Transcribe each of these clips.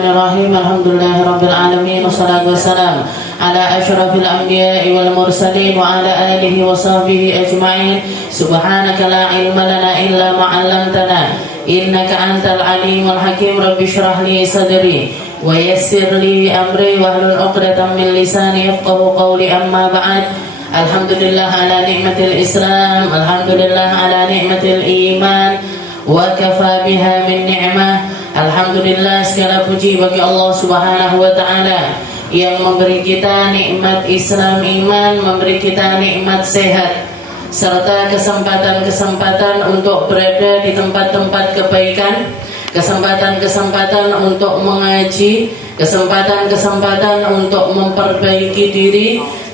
Bismillahirrahmanirrahim. Alhamdulillahirabbil alamin wassalatu wassalamu ala asyrafil anbiya'i wal mursalin wa ala alihi wa sahbihi ajma'in. Subhanaka la ilma lana illa ma 'allamtana innaka antal alimul hakim. Rabbi shrah li sadri wa yassir li amri wahlul 'uqdatam min lisani yafqahu qawli. Amma ba'd. Alhamdulillah ala ni'matil Islam, alhamdulillah ala ni'matil iman, wa kafa biha min ni'mah. Alhamdulillah, segala puji bagi Allah Subhanahu wa taala yang memberi kita nikmat Islam iman, memberi kita nikmat sehat serta kesempatan-kesempatan untuk berada di tempat-tempat kebaikan, kesempatan-kesempatan untuk mengaji, kesempatan-kesempatan untuk memperbaiki diri,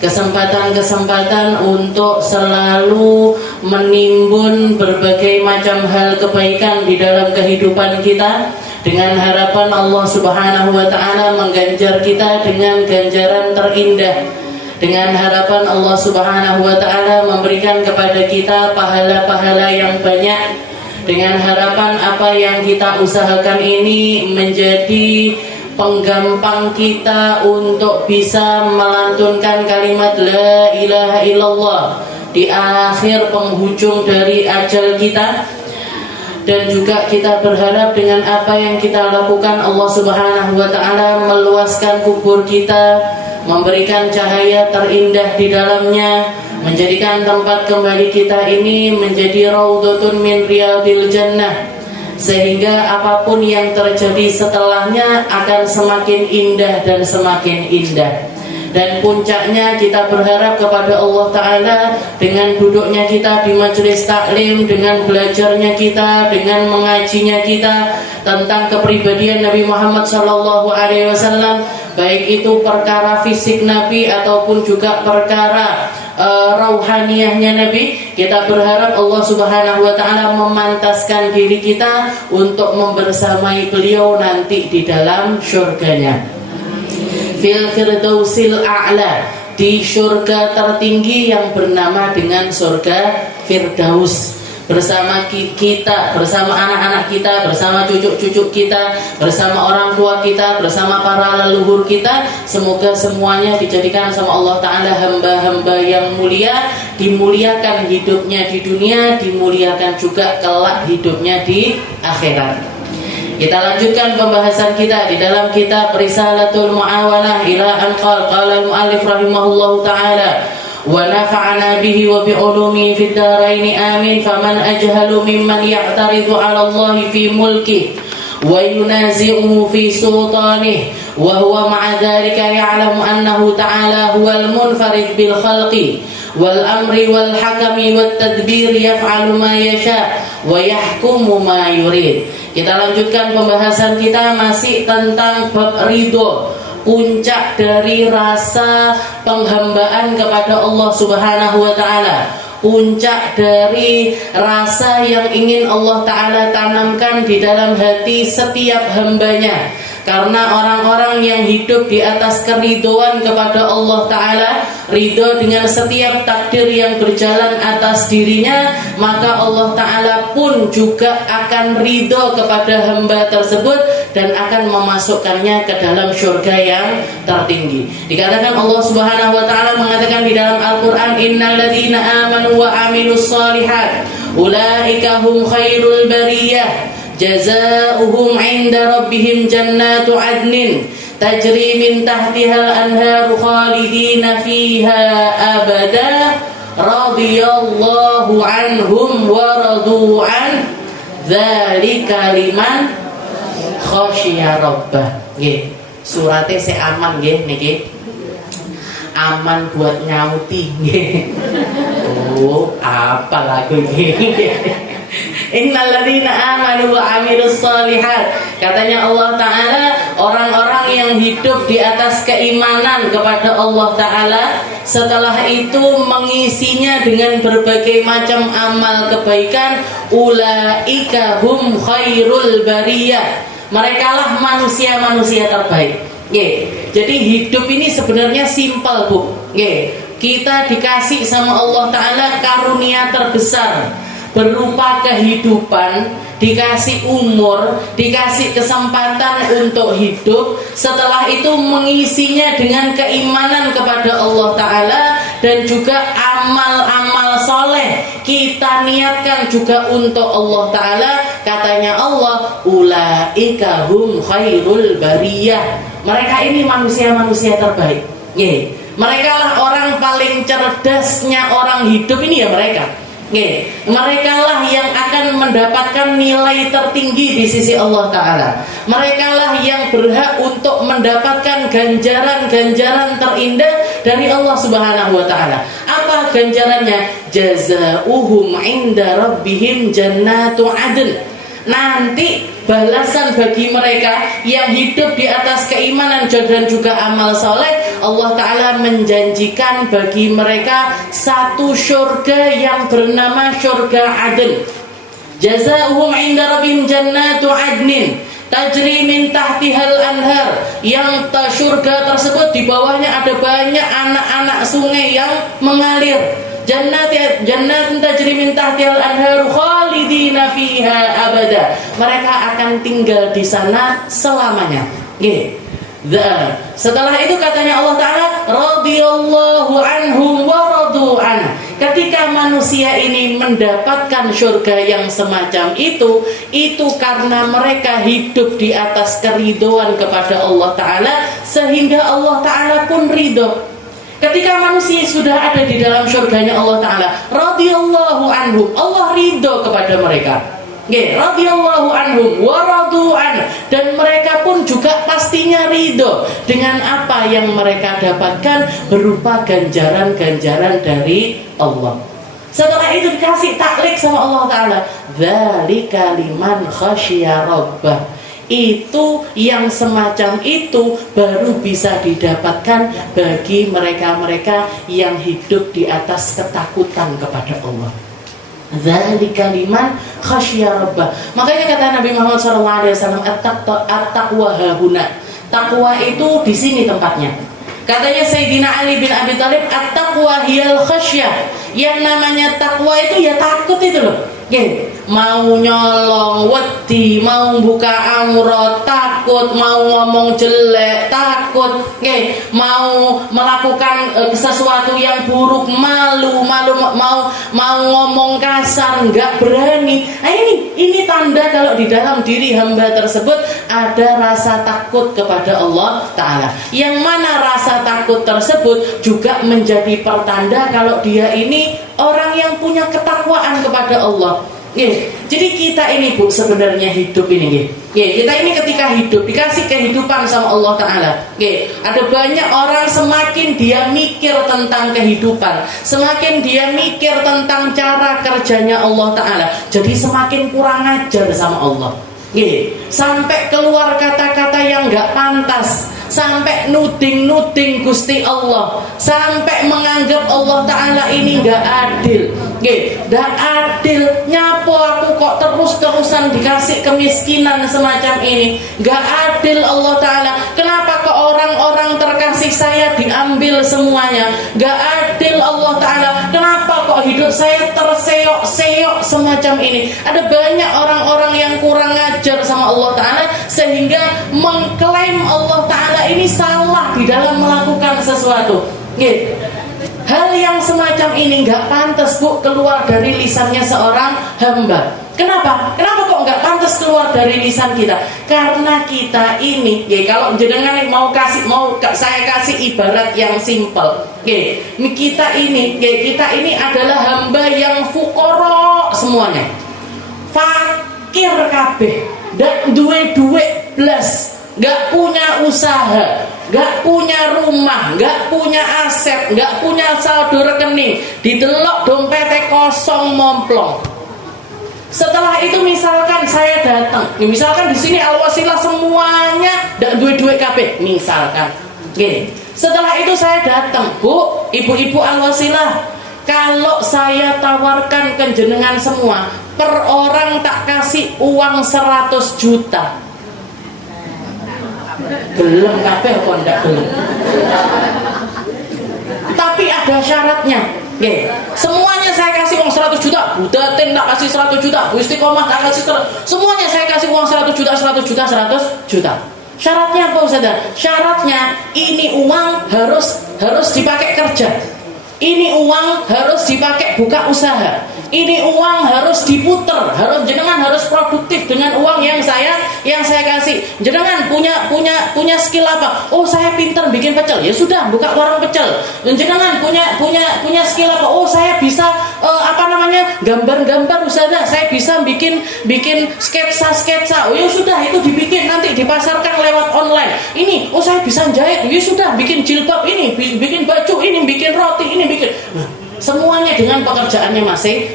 kesempatan-kesempatan untuk selalu menimbun berbagai macam hal kebaikan di dalam kehidupan kita, dengan harapan Allah Subhanahu wa taala mengganjar kita dengan ganjaran terindah, dengan harapan Allah Subhanahu wa taala memberikan kepada kita pahala-pahala yang banyak, dengan harapan apa yang kita usahakan ini menjadi penggampang kita untuk bisa melantunkan kalimat la ilaha illallah di akhir penghujung dari ajal kita. Dan juga kita berharap dengan apa yang kita lakukan Allah Subhanahu wa taala meluaskan kubur kita, memberikan cahaya terindah di dalamnya, menjadikan tempat kembali kita ini menjadi raudhatun min riyadil jannah, sehingga apapun yang terjadi setelahnya akan semakin indah dan semakin indah. Dan puncaknya kita berharap kepada Allah Ta'ala dengan duduknya kita di majelis taklim, dengan belajarnya kita, dengan mengajinya kita tentang kepribadian Nabi Muhammad SAW, baik itu perkara fisik Nabi ataupun juga perkara rauhaniyahnya Nabi. Kita berharap Allah Subhanahu wa taala memantaskan diri kita untuk membersamai beliau nanti di dalam syurganya, fil firdausil a'la, di syurga tertinggi yang bernama dengan surga Firdaus, bersama kita, bersama anak-anak kita, bersama cucu-cucu kita, bersama orang tua kita, bersama para leluhur kita. Semoga semuanya dijadikan sama Allah Ta'ala hamba-hamba yang mulia, dimuliakan hidupnya di dunia, dimuliakan juga kelak hidupnya di akhirat. Kita lanjutkan pembahasan kita di dalam kitab Risalatul Mu'awanah ila anqal qala al-mu'allif rahimahullahu ta'ala wa nafa'ana bihi wa bi'ulumi fid daraini amin. Faman ajhalu mimman ya'taridu 'ala Allah fi mulki wa yunazi'uhu fi sultanih wa huwa ma'a dhalika ya'lamu annahu ta'ala huwal munfarid bil khalqi wal amri wal hakami wat tadbir yaf'alu ma yasha wa yahkumu ma yurid. Kita lanjutkan pembahasan kita masih tentang bab ridho, puncak dari rasa penghambaan kepada Allah Subhanahu wa taala, puncak dari rasa yang ingin Allah Ta'ala tanamkan di dalam hati setiap hambanya. Karena orang-orang yang hidup di atas keridhoan kepada Allah Ta'ala, ridho dengan setiap takdir yang berjalan atas dirinya, maka Allah Ta'ala pun juga akan ridho kepada hamba tersebut dan akan memasukkannya ke dalam syurga yang tertinggi. Dikatakan Allah Subhanahu wa taala mengatakan di dalam Al-Qur'an, innal ladzina amanu wa amilus shalihat ulaika hum khairul bariyah jazaohum 'inda rabbihim jannatu 'adnin tajri min tahtihal anharu khalidina fiha abada radhiyallahu anhum wa radu an dzalika liman khasyiya rabbah. Nggih, surate sik aman nggih niki. Aman buat nyauti nggih. Oh, apa lagu ini? Innalladzina amanu wa amilus shalihat. Katanya Allah Ta'ala, orang-orang yang hidup di atas keimanan kepada Allah Ta'ala, setelah itu mengisinya dengan berbagai macam amal kebaikan, ulaika hum khairul bariyah, merekalah manusia-manusia terbaik. Jadi hidup ini sebenarnya simpel, Bu. Kita dikasih sama Allah Ta'ala karunia terbesar berupa kehidupan dikasih umur, dikasih kesempatan untuk hidup, setelah itu mengisinya dengan keimanan kepada Allah Ta'ala dan juga amal-amal soleh kita niatkan juga untuk Allah Ta'ala. Katanya Allah, ulaika hum khairul bariyah, mereka ini manusia-manusia terbaik. Mereka lah orang paling cerdasnya orang hidup ini ya mereka. Mereka lah yang akan mendapatkan nilai tertinggi di sisi Allah Ta'ala. Mereka lah yang berhak untuk mendapatkan ganjaran-ganjaran terindah dari Allah Subhanahu wa Ta'ala. Apa ganjarannya? Jazauhum inda rabbihim jannatu adn. Nanti balasan bagi mereka yang hidup di atas keimanan dan juga amal soleh, Allah Ta'ala menjanjikan bagi mereka satu syurga yang bernama syurga Adn. Jazauhum inda rabbihim jannatu adnin tajri min tahtihal anhar, yang syurga tersebut di bawahnya ada banyak anak-anak sungai yang mengalir. Jannatin tajri min tahtihal anhar khalidina fiha abada, mereka akan tinggal di sana selamanya. Setelah itu katanya Allah Ta'ala, radhiyallahu anhum wa radu an. Ketika manusia ini mendapatkan surga yang semacam itu karena mereka hidup di atas keridhaan kepada Allah Ta'ala, sehingga Allah Ta'ala pun ridho. Ketika manusia sudah ada di dalam surganya Allah Ta'ala, radhiyallahu anhum, Allah ridho kepada mereka. Radhiyallahu anhum wa radu an, dan mereka pun juga pastinya ridho dengan apa yang mereka dapatkan berupa ganjaran-ganjaran dari Allah. Setelah itu dikasih taklik sama Allah Ta'ala, dzalika liman khasyiya rabbah. Itu yang semacam itu baru bisa didapatkan bagi mereka-mereka yang hidup di atas ketakutan kepada Allah. Dzalika liman khasyiya rabbah. Makanya kata Nabi Muhammad SAW, at-taqwa hahuna. Takwa itu di sini tempatnya. Katanya Sayyidina Ali bin Abi Thalib, at-taqwa hiyal khasyah. Yang namanya takwa itu ya takut itu loh. Mau nyolong wedi, mau buka aurat takut, mau ngomong jelek takut, mau melakukan sesuatu yang buruk malu, mau ngomong kasar nggak berani. Nah, ini tanda kalau di dalam diri hamba tersebut ada rasa takut kepada Allah Ta'ala. Yang mana rasa takut tersebut juga menjadi pertanda kalau dia ini orang yang punya ketakwaan kepada Allah. Jadi kita ini Bu sebenarnya hidup ini kita ini ketika hidup dikasih kehidupan sama Allah Ta'ala. Ada banyak orang semakin dia mikir tentang kehidupan, semakin dia mikir tentang cara kerjanya Allah Ta'ala, jadi semakin kurang ajar sama Allah. Sampai keluar kata-kata yang gak pantas, sampai nuding-nuding Gusti Allah, sampai menganggap Allah Ta'ala ini gak adil. Gak adil, nyapo aku kok terus-terusan dikasih kemiskinan semacam ini. Gak adil Allah Ta'ala, kenapa ke orang-orang terkasih saya diambil semuanya. Gak adil Allah Ta'ala, kenapa kok hidup saya terseok-seok semacam ini. Ada banyak orang-orang yang kurang ajar sama Allah Ta'ala, sehingga mengklaim Allah Ta'ala ini salah di dalam melakukan sesuatu. Hal yang semacam ini gak pantas Bu keluar dari lisannya seorang hamba. Kenapa? Kenapa kok gak pantas keluar dari lisan kita? Karena kita ini, kalau jenengan mau saya kasih ibarat yang simpel. Kita ini adalah hamba yang fuqara semuanya. Fakir kabeh, dan duwe blas, gak punya usaha, gak punya rumah, gak punya aset, gak punya saldo rekening, didelok dompetnya kosong momplong. Setelah itu misalkan saya datang, misalkan di sini Al-Wasilah semuanya gak duwe kabeh, misalkan. Setelah itu saya datang, Bu, ibu-ibu Al-Wasilah, kalau saya tawarkan ke jenengan semua, per orang tak kasih uang 100 juta. Belum kabeh kok ndak belum. Tapi ada syaratnya. Nggih, semuanya saya kasih uang 100 juta, Budatin tak kasih 100 juta, Bu Istiqomah tak kasih 100, semuanya saya kasih uang 100 juta, 100 juta, 100 juta. Syaratnya apa Ustaz? Syaratnya ini uang harus dipakai kerja. Ini uang harus dipakai buka usaha. Ini uang harus diputer, jenengan harus produktif dengan uang yang saya kasih. Jenengan punya skill apa? Oh, saya pintar bikin pecel. Ya sudah, buka warung pecel. Dan jenengan punya skill apa? Oh, saya bisa gambar-gambar Ustazah. Saya bisa bikin sketsa. Oh, ya sudah, itu dibikin nanti dipasarkan lewat online. Ini, oh saya bisa jahit. Ya sudah, bikin jilbab ini, bikin baju ini, bikin roti ini, bikin. Semuanya dengan pekerjaannya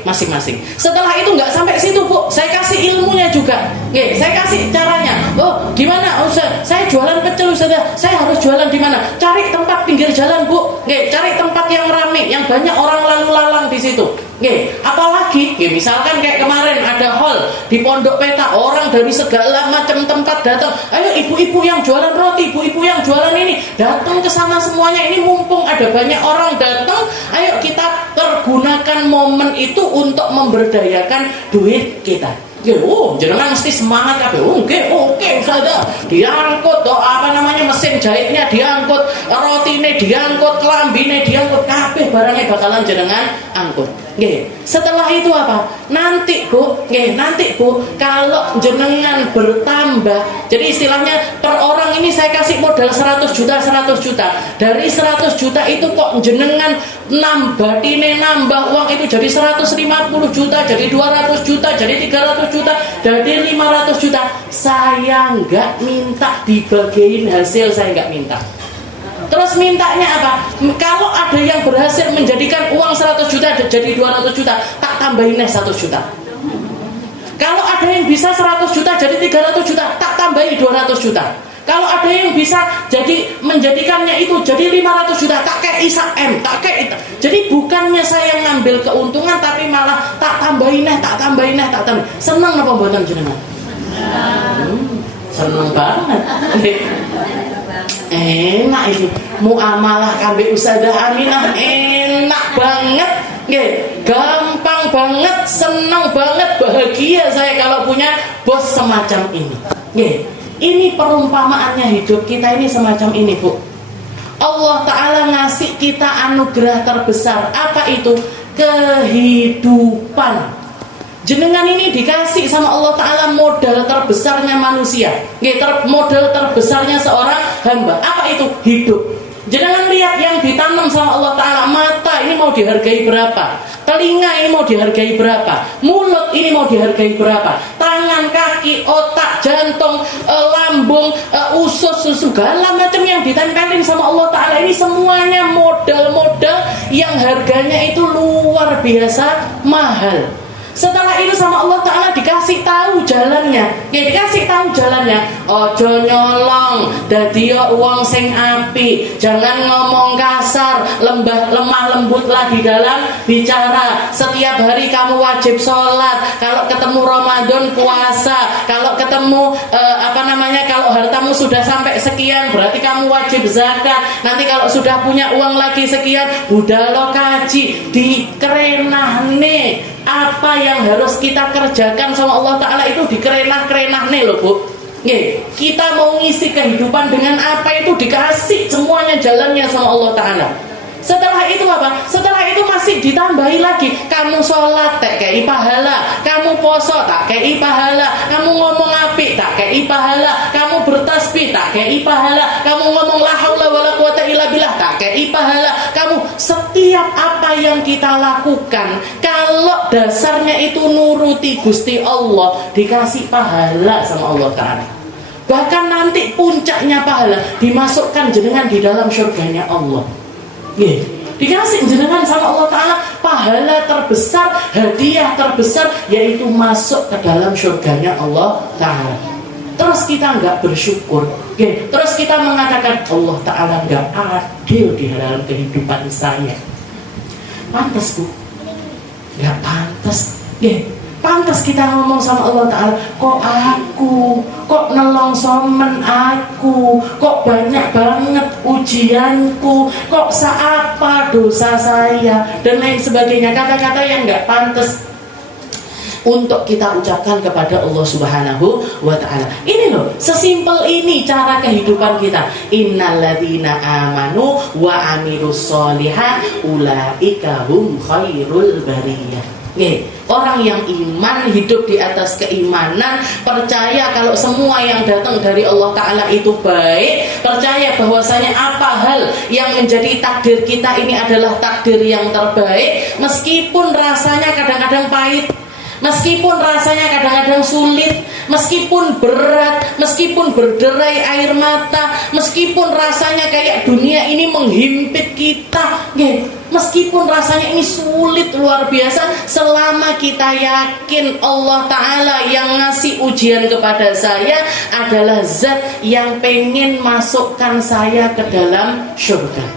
masing-masing. Setelah itu nggak sampai situ Bu, saya kasih ilmunya juga. Oke, saya kasih caranya. Oh, gimana Ustaz? Saya jualan pecel Ustaz. Saya harus jualan di mana? Cari tempat pinggir jalan Bu. Oke, cari tempat yang ramai, yang banyak orang lalu lalang di situ. Oke, apalagi, ya misalkan kayak kemarin ada hall di Pondok Peta, orang dari segala macam tempat datang. Ayo ibu-ibu yang jualan roti, ibu-ibu yang jualan ini, datang ke sana semuanya. Ini mumpung ada banyak orang datang, ayo kita pergunakan momen itu untuk memberdayakan duit kita. Ya, oh, jenengan mesti semangat kabeh. Oke, Ustazah. Diangkut mesin jahitnya diangkut, rotine diangkut, kelambine diangkut, kabeh barangnya bakalan jenengan angkut. Nggih. Setelah itu apa? Nanti Bu, kalau jenengan bertambah, jadi istilahnya per orang ini saya kasih modal 100 juta. Dari 100 juta itu kok jenengan nambah uang itu jadi 150 juta, jadi 200 juta, jadi 300 juta, jadi 500 juta. Saya nggak minta dibagiin hasil, saya nggak minta. Terus mintanya apa? Kalau ada yang berhasil menjadikan uang 100 juta jadi 200 juta, tak tambahin 100 juta. Kalau ada yang bisa 100 juta jadi 300 juta, tak tambahin 200 juta. Kalau ada yang bisa jadi menjadikannya itu jadi 500 juta, tak kayak Isa M, tak kayak itu. Jadi bukannya saya ngambil keuntungan, tapi malah tak tambahin. Senang apa mboten jenengan? Senang banget. Enak itu muamalah KB Ustazah Aminah, enak banget, gampang banget, senang banget, bahagia saya kalau punya bos semacam ini. Ini perumpamaannya hidup kita ini semacam ini Bu. Allah Ta'ala ngasih kita anugerah terbesar. Apa itu? Kehidupan. Jenengan ini dikasih sama Allah Ta'ala modal terbesarnya manusia, modal terbesarnya seorang hamba. Apa itu? Hidup. Jenengan lihat yang ditanam sama Allah Ta'ala. Mata ini mau dihargai berapa? Telinga ini mau dihargai berapa? Mulut ini mau dihargai berapa? Tangan, kaki, otak, jantung, lambung, usus, segala macam yang ditempelin sama Allah Ta'ala ini semuanya modal-modal yang harganya itu luar biasa mahal. Setelah itu sama Allah Ta'ala dikasih tahu jalannya. Ojo nyolong, dadi uang sing api, jangan ngomong kasar, lemah lembutlah di dalam bicara. Setiap hari kamu wajib sholat. Kalau ketemu Ramadan puasa. Kalau ketemu kalau hartamu sudah sampai sekian, berarti kamu wajib zakat. Nanti kalau sudah punya uang lagi sekian, budalo kaji dikerenahne. Apa yang harus kita kerjakan sama Allah Ta'ala itu dikerenah-kerenah nih loh Bu. Kita mau ngisi kehidupan dengan apa itu dikasih semuanya jalannya sama Allah Ta'ala. Setelah itu apa? Setelah itu masih ditambahi lagi. Kamu sholat tak kei pahala, kamu poso tak kei pahala, kamu ngomong apik tak kei pahala, kamu bertasbih tak kei pahala, kamu ngomong la haula wala quwata illa billah tak kei pahala. Kamu setiap apa yang kita lakukan, kalau dasarnya itu nuruti Gusti Allah, dikasih pahala sama Allah Ta'ala. Bahkan nanti puncaknya pahala dimasukkan jenengan di dalam surganya Allah. Dikasih jenengan sama Allah Ta'ala pahala terbesar, hadiah terbesar, yaitu masuk ke dalam surganya Allah Ta'ala. Terus kita nggak bersyukur, terus kita mengatakan Allah Ta'ala nggak adil di dalam kehidupan saya. Pantas Bu? Nggak pantas. Pantas kita ngomong sama Allah Ta'ala, kok nelongsomen aku, kok banyak banget ujianku, kok seapa dosa saya, dan lain sebagainya. Kata-kata yang gak pantas untuk kita ucapkan kepada Allah Subhanahu wa Ta'ala. Ini loh, sesimpel ini cara kehidupan kita. Innalladzina amanu wa amilus sholihat ulaika hum khairul bariyah. Orang yang iman, hidup di atas keimanan, percaya kalau semua yang datang dari Allah Ta'ala itu baik, percaya bahwasanya apa hal yang menjadi takdir kita ini adalah takdir yang terbaik, meskipun rasanya kadang-kadang pahit, meskipun rasanya kadang-kadang sulit, meskipun berat, meskipun berderai air mata, meskipun rasanya kayak dunia ini menghimpit kita, meskipun rasanya ini sulit luar biasa, selama kita yakin Allah Ta'ala yang ngasih ujian kepada saya adalah zat yang pengen masukkan saya ke dalam surga,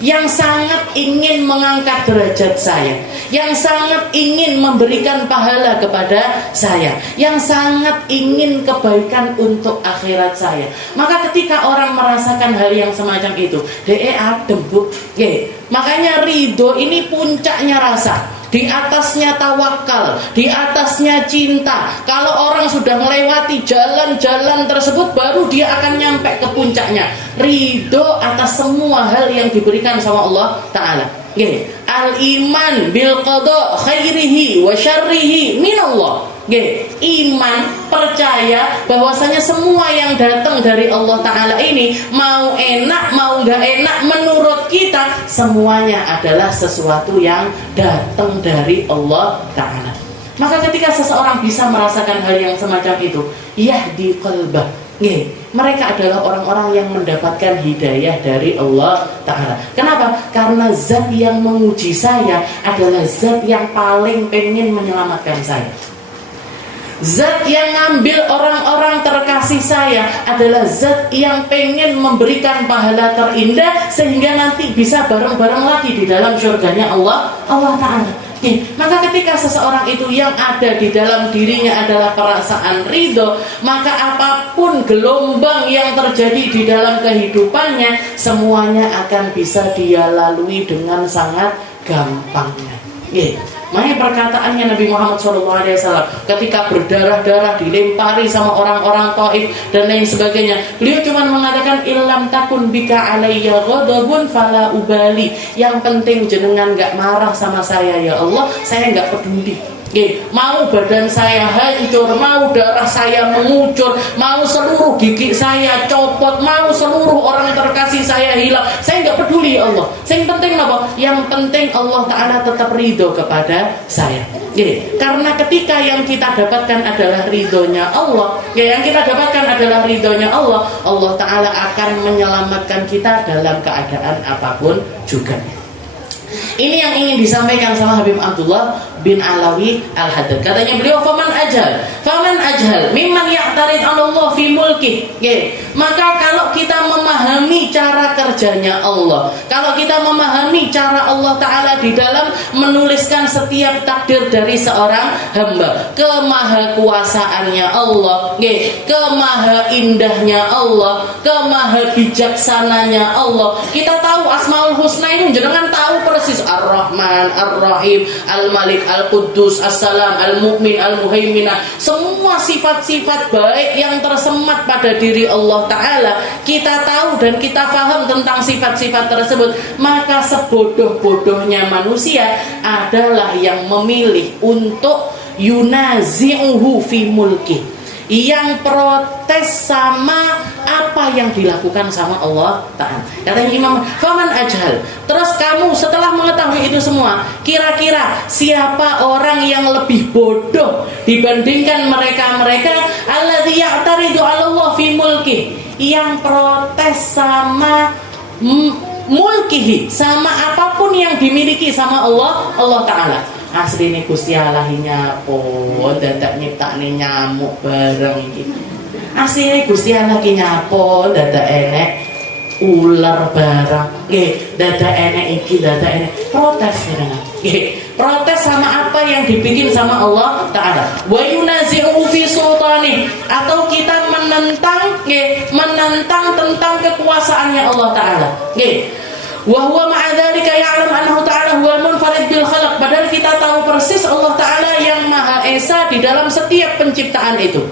yang sangat ingin mengangkat derajat saya, yang sangat ingin memberikan pahala kepada saya, yang sangat ingin kebaikan untuk akhirat saya. Maka ketika orang merasakan hal yang semacam itu, adem bu, makanya ridho ini puncaknya rasa. Di atasnya tawakal, di atasnya cinta. Kalau orang sudah melewati jalan-jalan tersebut, baru dia akan nyampe ke puncaknya. Ridho atas semua hal yang diberikan sama Allah Ta'ala. Al-iman bil qada khairihi wa syarrihi minallah. Iman, percaya bahwasanya semua yang datang dari Allah Ta'ala ini, mau enak mau gak enak, menurut kita semuanya adalah sesuatu yang datang dari Allah Ta'ala. Maka ketika seseorang bisa merasakan hal yang semacam itu, yahdi qalbah, mereka adalah orang-orang yang mendapatkan hidayah dari Allah Ta'ala. Kenapa? Karena zat yang menguji saya adalah zat yang paling pengen menyelamatkan saya. Zat yang ngambil orang-orang terkasih saya adalah zat yang pengen memberikan pahala terindah, sehingga nanti bisa bareng-bareng lagi di dalam surganya Allah Ta'ala. Maka ketika seseorang itu yang ada di dalam dirinya adalah perasaan ridho, maka apapun gelombang yang terjadi di dalam kehidupannya, semuanya akan bisa dia lalui dengan sangat gampangnya. Makanya perkataannya Nabi Muhammad SAW ketika berdarah-darah dilempari sama orang-orang Taif dan lain sebagainya, beliau cuma mengatakan illam takun bika alayya ghadabun fala ubali. Yang penting jenengan gak marah sama saya ya Allah, saya gak peduli. Mau badan saya hancur, mau darah saya mengucur, mau seluruh gigi saya copot, mau seluruh orang terkasih saya hilang, saya nggak peduli ya Allah. Yang penting apa? Yang penting Allah Ta'ala tetap ridho kepada saya. Karena ketika yang kita dapatkan adalah ridhonya Allah, yang kita dapatkan adalah ridhonya Allah, Allah Ta'ala akan menyelamatkan kita dalam keadaan apapun juga. Ini yang ingin disampaikan sama Habib Abdullah bin Alawi Al-Haddad. Katanya beliau, faman ajhal mimman ya'tarid 'ala Allah fi mulki. Maka kalau kita memahami cara kerjanya Allah, kalau kita memahami cara Allah Ta'ala di dalam menuliskan setiap takdir dari seorang hamba, kemahakuasaannya Allah, kemaha indahnya Allah, kemaha bijaksananya Allah. Kita tahu Asmaul Husna ini, jenengan tahu persis Ar-Rahman, Ar-Rahim, Al-Malik, Al-Quddus, As-Salam, Al-Mu'min, Al-Muhaiminah. Semua sifat-sifat baik yang tersemat pada diri Allah Ta'ala kita tahu dan kita paham tentang sifat-sifat tersebut. Maka sebodoh-bodohnya manusia adalah yang memilih untuk yunazi'uhu fi mulki, yang protes sama apa yang dilakukan sama Allah Ta'ala. Katanya Imam, faman ajhal. Terus kamu setelah mengetahui itu semua, kira-kira siapa orang yang lebih bodoh dibandingkan mereka-mereka alladzi ya'taridu 'ala Allah fi mulki, yang protes sama mulkihi, sama apapun yang dimiliki sama Allah Ta'ala. Asli ini Gusti Allah nyapo dadak nyiptakne nyamuk bareng iki. Asli ini Gusti Allah ki nyapo dadak enek ular barang. Nggih, dadak enek iki, dadak enek protes jenengan. Nggih, protes sama apa yang dibikin sama Allah Ta'ala. Wa yunazi'u fi sultani, atau kita menentang tentang kekuasaannya Allah Ta'ala. Wa huwa ma'a dzalika ya'lam annahu ta'ala huwal munfarid bil khalq, padahal kita tahu persis Allah Ta'ala yang Maha Esa di dalam setiap penciptaan itu.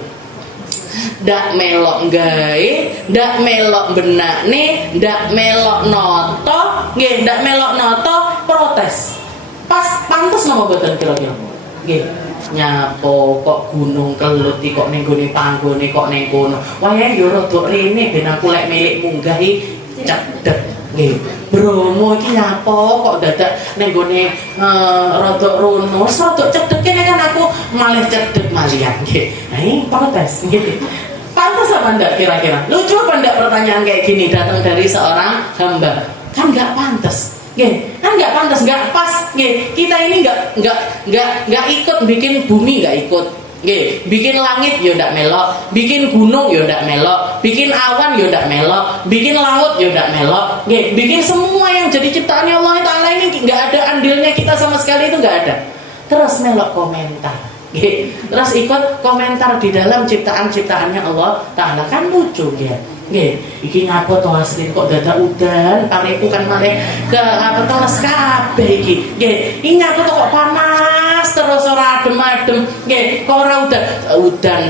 Ndak melok gawe, ndak melok benakne, ndak melok noto, nggih, ndak melok noto, protes. Pas pantes napa mboten kira-kira? Nggih. Nyapo kok gunung kelut kok ning gone panggone kok ning kono. Wayahe yo rada rene ben aku lek milik munggah iki cedhek. Nggih. Bromo iki nyapo kok dadak ning gone rada rono, rada cedhek kene kan aku malah cedhek malian nggih. Nah, ini protes nggih. Pantas apa enggak kira-kira? Lucu apa enggak pertanyaan kayak gini datang dari seorang hamba? Kan enggak pantas. Kan enggak pantas, enggak pas. Kita ini enggak ikut bikin bumi, enggak ikut. Bikin langit ya enggak melok, bikin gunung ya enggak melok, bikin awan ya enggak melok, bikin laut ya enggak melok. Bikin semua yang jadi ciptaannya Allah Ta'ala ini enggak ada andilnya kita sama sekali, itu enggak ada. Terus melok komentar. Terus ikut komentar di dalam ciptaan-ciptaannya Allah Ta'ala, kan lucu ya. Iki ngapo to asli kok dadak udan, pareku kan malah ke apa teles kabeh iki. Iki ngapo to kok panas terus ora adem-adem. Kok ora udan.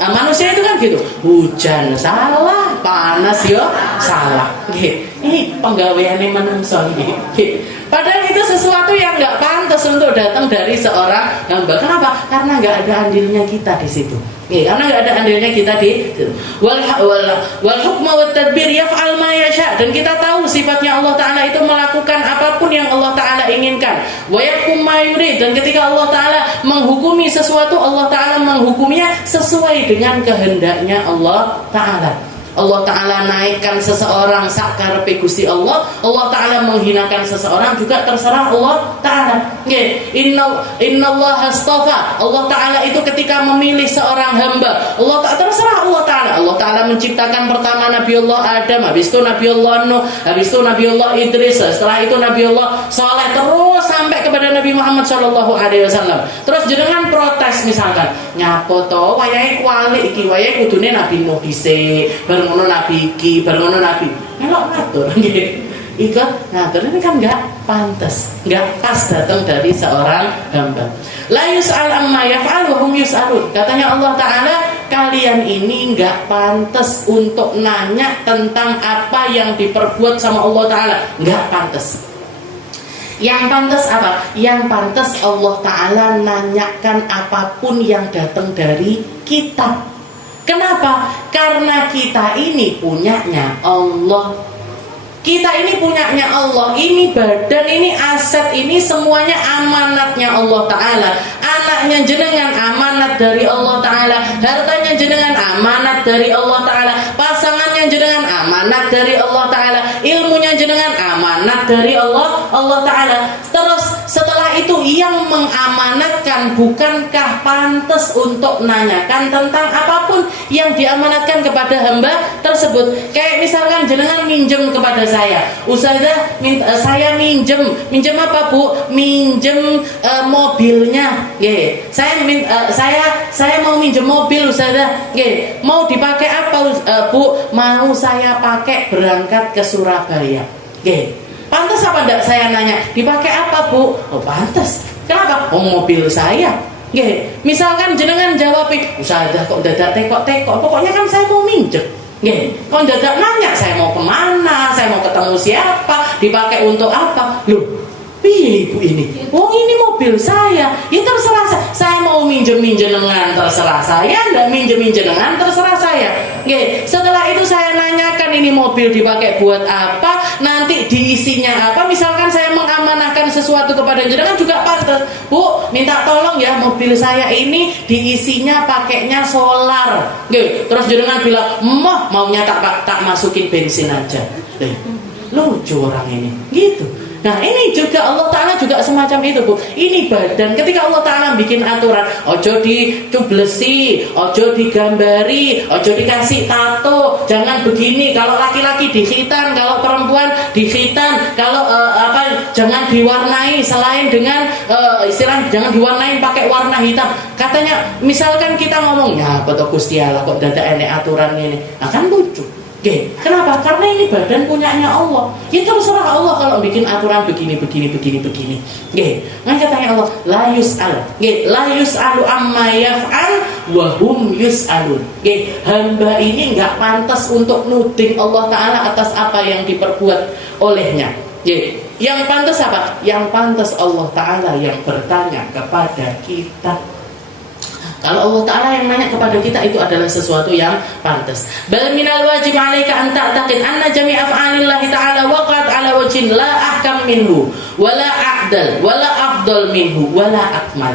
Manusia itu kan gitu. Hujan salah, panas yo salah. Ini penggaweane manungsa iki. Padahal itu sesuatu yang nggak pantas untuk datang dari seorang hamba. Kenapa? Karena nggak ada andilnya kita di situ. Karena nggak ada andilnya kita di situ. Wal hukma wat tadbir yaf'al ma yasha, dan kita tahu sifatnya Allah Ta'ala itu melakukan apapun yang Allah Ta'ala inginkan. Wa yahkum ma yurid, dan ketika Allah Ta'ala menghukumi sesuatu, Allah Ta'ala menghukumnya sesuai dengan kehendaknya Allah Ta'ala. Allah Ta'ala naikkan seseorang sakarepe Gusti Allah, Allah Ta'ala menghinakan seseorang juga terserah Allah Ta'ala. Innallaha astafa, Allah Ta'ala itu ketika memilih seorang hamba, Allah Ta'ala terserah Allah Ta'ala. Allah Ta'ala menciptakan pertama Nabi Allah Adam, habis itu Nabi Allah Nuh, habis itu Nabi Allah Idris, setelah itu Nabi Allah Saleh, terus sampai kepada Nabi Muhammad SAW. Terus jenengan protes misalkan, nyapo to wayahe kuali iki, wayahe kudune Nabi Nuh dhisik, ngono nabi iki, ngono nabi. Melok ngatur nggih. Ikut ngatur ini kan enggak pantas, enggak pas datang dari seorang hamba. La yus'al amma yaf'al wa hum yus'alun. Katanya Allah Ta'ala, kalian ini enggak pantas untuk nanya tentang apa yang diperbuat sama Allah Ta'ala. Enggak pantas. Yang pantas apa? Yang pantas Allah Ta'ala nanyakan apapun yang datang dari kita. Kenapa? Karena kita ini punyanya Allah. Kita ini punyanya Allah. Ini badan, ini aset, ini semuanya amanatnya Allah Ta'ala. Anaknya jenengan amanat dari Allah Ta'ala. Hartanya jenengan amanat dari Allah Ta'ala. Pasangannya jenengan amanat dari Allah Ta'ala. Ilmunya jenengan amanat dari Allah Ta'ala. Terus setelah itu yang mengamanatkan, bukankah pantas untuk nanyakan tentang apapun yang diamanatkan kepada hamba tersebut? Kayak misalkan jenengan minjem kepada saya, Ustazah, saya minjem apa Bu? Minjem mobilnya. Saya mau minjem mobil Ustazah. Mau dipakai apa Bu? Mau saya pakai berangkat ke Surabaya. Pantas apa enggak saya nanya, dipakai apa Bu? Oh pantas. Kenapa? Oh mobil saya. Misalkan jenengan jawab, Ustazah kok dadak tekok-tekok, pokoknya kan saya mau minjem. Kok dadak nanya saya mau kemana, saya mau ketemu siapa, dipakai untuk apa? Loh, piye Ibu ini? Oh ini mobil saya. Ya terserah saya mau minjem jenengan, terserah saya, enggak minjem jenengan, terserah saya. Setelah itu saya nanyakan ini mobil dipakai buat apa, nanti diisinya apa. Misalkan saya mengamanahkan sesuatu kepada jenengan juga pantas. Bu, minta tolong ya mobil saya ini diisinya pakainya solar. Terus jenengan bilang, maunya tak masukin bensin aja. Lucu orang ini. Gitu. Nah ini juga Allah Ta'ala juga semacam itu Bu. Ini badan, ketika Allah Ta'ala bikin aturan, ojo dicublesi, ojo digambari, ojo dikasih tato, jangan begini, kalau laki-laki dikhitan, kalau perempuan dikhitan, kalau jangan diwarnai selain dengan istilah jangan diwarnai pakai warna hitam. Katanya misalkan kita ngomong, ya betul Gusti Allah kok dadak enek aturan ini, akan lucu. Kenapa? Karena ini badan punyanya Allah. Ya terserah Allah kalau bikin aturan begini. Nah katanya Allah, la yus'al. La yus'alu amma yaf'al wa hum yus'alun. Hamba ini enggak pantas untuk nuding Allah Ta'ala atas apa yang diperbuat olehnya. Yang pantas apa? Yang pantas Allah Ta'ala yang bertanya kepada kita. Kalau Allah Ta'ala yang nanya kepada kita, itu adalah sesuatu yang pantas. Bal minal wajib 'alaika an ta'taqid anna jami'a af'alillahi ta'ala waqa'at 'ala wajhin la ahkam minhu wala a'dal wala afdal minhu wala akmal.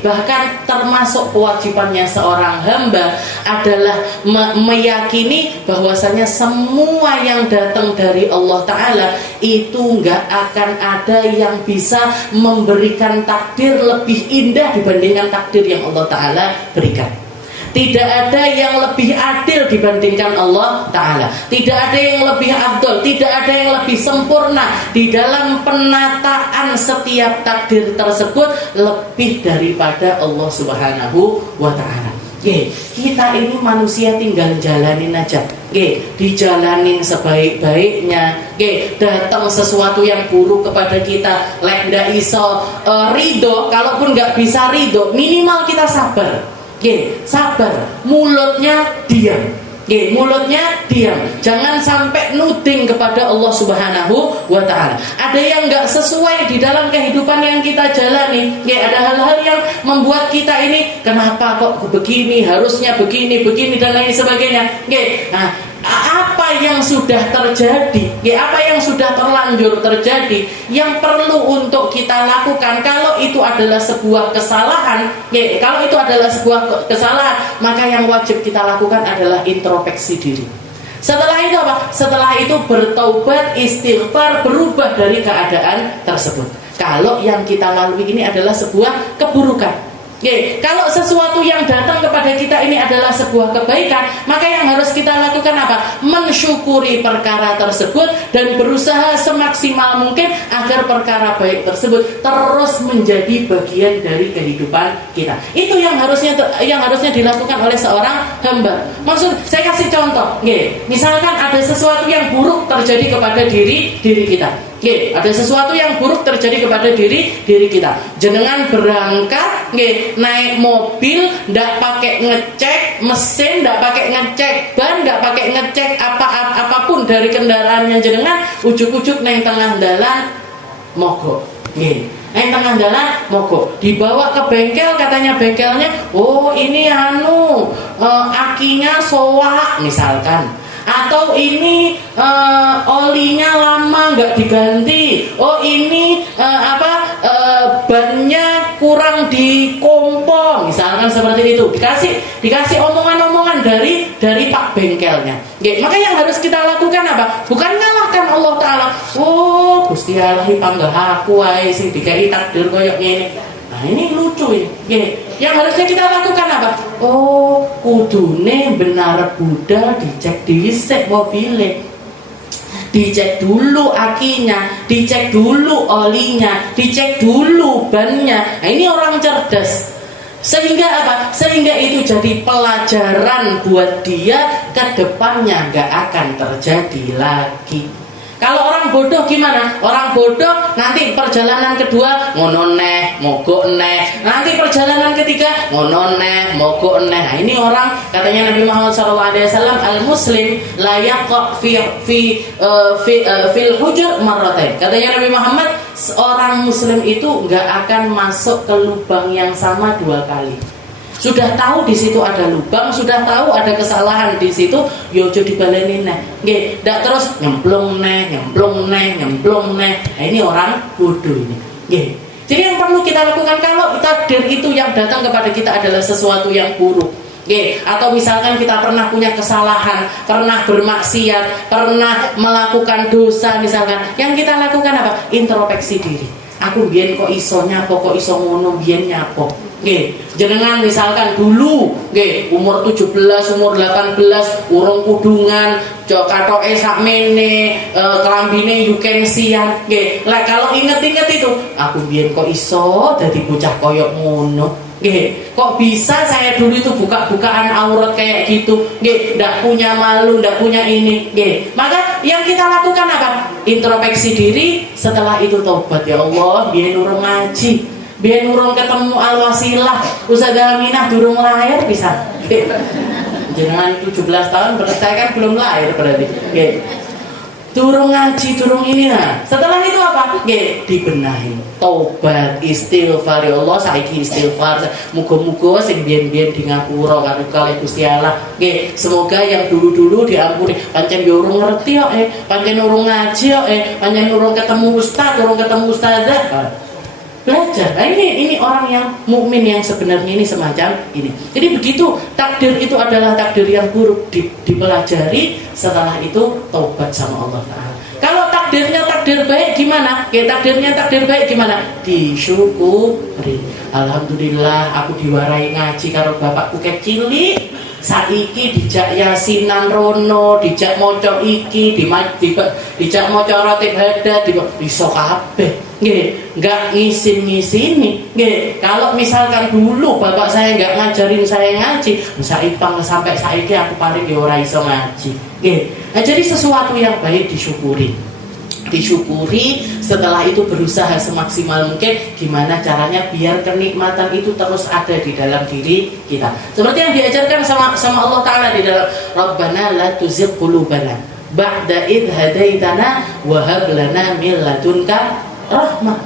Bahkan termasuk kewajibannya seorang hamba adalah meyakini bahwasanya semua yang datang dari Allah Ta'ala itu enggak akan ada yang bisa memberikan takdir lebih indah dibandingkan takdir yang Allah Ta'ala berikan. Tidak ada yang lebih adil dibandingkan Allah Ta'ala. Tidak ada yang lebih abdul, tidak ada yang lebih sempurna di dalam penataan setiap takdir tersebut lebih daripada Allah Subhanahu wa Ta'ala. Kita ini manusia tinggal jalanin aja. Dijalanin sebaik-baiknya. Datang sesuatu yang buruk kepada kita, lek ndak iso ridho, kalaupun nggak bisa ridho, minimal kita sabar. Sabar, mulutnya diam. Mulutnya diam. Jangan sampai nuding kepada Allah Subhanahu wa Ta'ala. Ada yang nggak sesuai di dalam kehidupan yang kita jalani. Ada hal-hal yang membuat kita ini, kenapa kok begini, harusnya begini dan lain sebagainya. Nah, apa yang sudah terjadi, apa yang sudah terlanjur terjadi, yang perlu untuk kita lakukan, kalau itu adalah sebuah kesalahan, kalau itu adalah sebuah kesalahan, maka yang wajib kita lakukan adalah introspeksi diri. Setelah itu apa? Setelah itu bertaubat, istighfar, berubah dari keadaan tersebut. Kalau yang kita lalui ini adalah sebuah keburukan. Kalau sesuatu yang datang kepada kita ini adalah sebuah kebaikan, maka yang harus kita lakukan apa? Mensyukuri perkara tersebut dan berusaha semaksimal mungkin agar perkara baik tersebut terus menjadi bagian dari kehidupan kita. Itu yang harusnya dilakukan oleh seorang hamba. Maksud saya kasih contoh, misalkan ada sesuatu yang buruk terjadi kepada diri kita. Ada sesuatu yang buruk terjadi kepada diri kita. Jenengan berangkat, naik mobil, ndak pakai ngecek mesin, ndak pakai ngecek ban, ndak pakai ngecek apapun dari kendaraan yang jenengan, ujuk-ujuk neng tengah dalan mogok. Neng tengah dalan mogok. Dibawa ke bengkel, katanya bengkelnya, oh ini akinya soak misalkan. Atau ini olinya lama nggak diganti. Oh ini bannya kurang dikompor, misalkan seperti itu. Dikasih omongan-omongan dari Pak bengkelnya. Maka yang harus kita lakukan apa? Bukan nyalahkan Allah Ta'ala. Oh Gusti Allah panggah aku ae sing dikai takdir koyo ngene. Nah ini lucu ini. Yang harusnya kita lakukan apa? Oh, kudune benar budal dicek dhisik mobilnya. Dicek dulu akinya, dicek dulu olinya, dicek dulu bannya. Nah, ini orang cerdas. Sehingga apa? Sehingga itu jadi pelajaran buat dia, ke depannya gak akan terjadi lagi. Kalau orang bodoh gimana? Orang bodoh nanti perjalanan kedua ngono neh, mogok neh. Nanti perjalanan ketiga ngono neh, mogok neh. Nah, ini orang, katanya Nabi Muhammad SAW, al-muslim la yaqa fil hujur marratain. Katanya Nabi Muhammad, seorang muslim itu enggak akan masuk ke lubang yang sama 2 kali. Sudah tahu di situ ada lubang, sudah tahu ada kesalahan di situ, yo ojo dibaleni neh. Nggih, ndak terus nyemplung neh. Nah, ini orang bodoh ini. Nggih. Jadi yang perlu kita lakukan, kalau takdir itu yang datang kepada kita adalah sesuatu yang buruk, Atau misalkan kita pernah punya kesalahan, pernah bermaksiat, pernah melakukan dosa misalkan, yang kita lakukan apa? Introspeksi diri. Aku biyen kok iso nyapo, kok iso ngono biyen nyapo. Jenengan misalkan dulu umur 17, umur 18 urung kudungan, katoke sakmene, kelambine yukensian. Lah kalau inget-inget itu, aku biyen kok iso dadi bocah koyok ngono. Kok bisa saya dulu itu buka-bukaan aurat kayak gitu, ndak punya malu, ndak punya ini. Maka yang kita lakukan apa? Introspeksi diri. Setelah itu taubat, ya Allah, biyen urung ngaji, biyen urung ketemu al-wasilah, Ustazah Aminah durung lahir bisa. Jenengan 17 tahun berarti saya kan belum lahir berarti. Durung ngaji, durung ini. Nah, setelah itu apa? Dibenahi. Taubat, istighfar, ya Allah saiki istighfar. Muga-muga sing biyen-biyen di ngapura karo kalih Gusti Allah. Semoga yang dulu-dulu diampuni. Pancen yo urung ngerti kok, pancen urung ngaji kok, pancen urung ketemu ustaz, urung ketemu ustazah. Belajar. Nah, ini orang yang mukmin yang sebenarnya ini semacam ini. Jadi begitu, takdir itu adalah takdir yang buruk, dipelajari, setelah itu taubat sama Allah Ta'ala. Kalau takdirnya takdir baik gimana? Takdirnya takdir baik gimana? Disyukuri. Alhamdulillah aku diwarai ngaji karo bapakku kecilik. Saiki dijak yasinan rono, dijak maca iki, dijak maca ratib hadat, iso kabeh. Enggak ngisin-ngisini. Kalau misalkan dulu bapak saya enggak ngajarin saya ngaji, saipang sampai saiki aku paling ya ora iso ngaji. Nah, jadi sesuatu yang baik disyukuri. Setelah itu berusaha semaksimal mungkin gimana caranya biar kenikmatan itu terus ada di dalam diri kita, seperti yang diajarkan sama Allah Ta'ala di dalam Rabbana la tuzigh qulubana ba'da idh hadaitana wa hab lana min ladunka rahmah.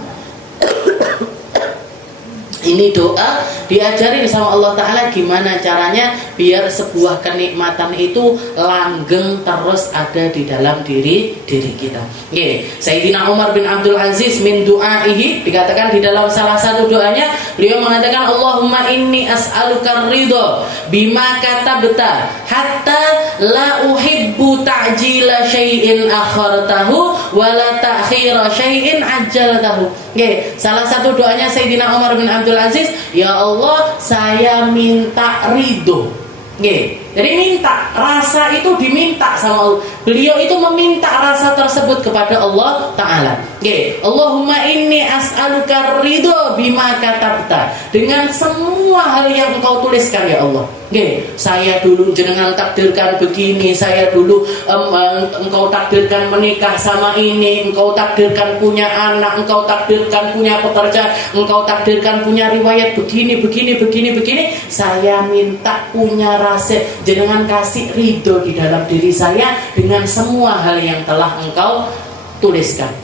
Ini doa diajarin sama Allah Ta'ala gimana caranya biar sebuah kenikmatan itu langgeng terus ada di dalam diri kita. Sayyidina Umar bin Abdul Aziz min du'aihi, dikatakan di dalam salah satu doanya, beliau mengatakan Allahumma inni as'aluka ridho bima katabta hatta la uhibbu ta'jila syai'in akhartahu wa la ta'khira syai'in ajjaltahu. Salah satu doanya Sayyidina Umar bin Abdul Aziz, ya Allah, saya minta ridho. Jadi minta, rasa itu diminta sama Allah. Beliau itu meminta rasa tersebut kepada Allah Ta'ala. Allahumma inni as'aluka ridho bima katabta, dengan semua hal yang engkau tuliskan ya Allah. Saya dulu jenengan takdirkan begini, saya dulu engkau takdirkan menikah sama ini, engkau takdirkan punya anak, engkau takdirkan punya pekerjaan, engkau takdirkan punya riwayat begini. Saya minta punya rasa, jenengan kasih ridho di dalam diri saya dengan semua hal yang telah engkau tuliskan.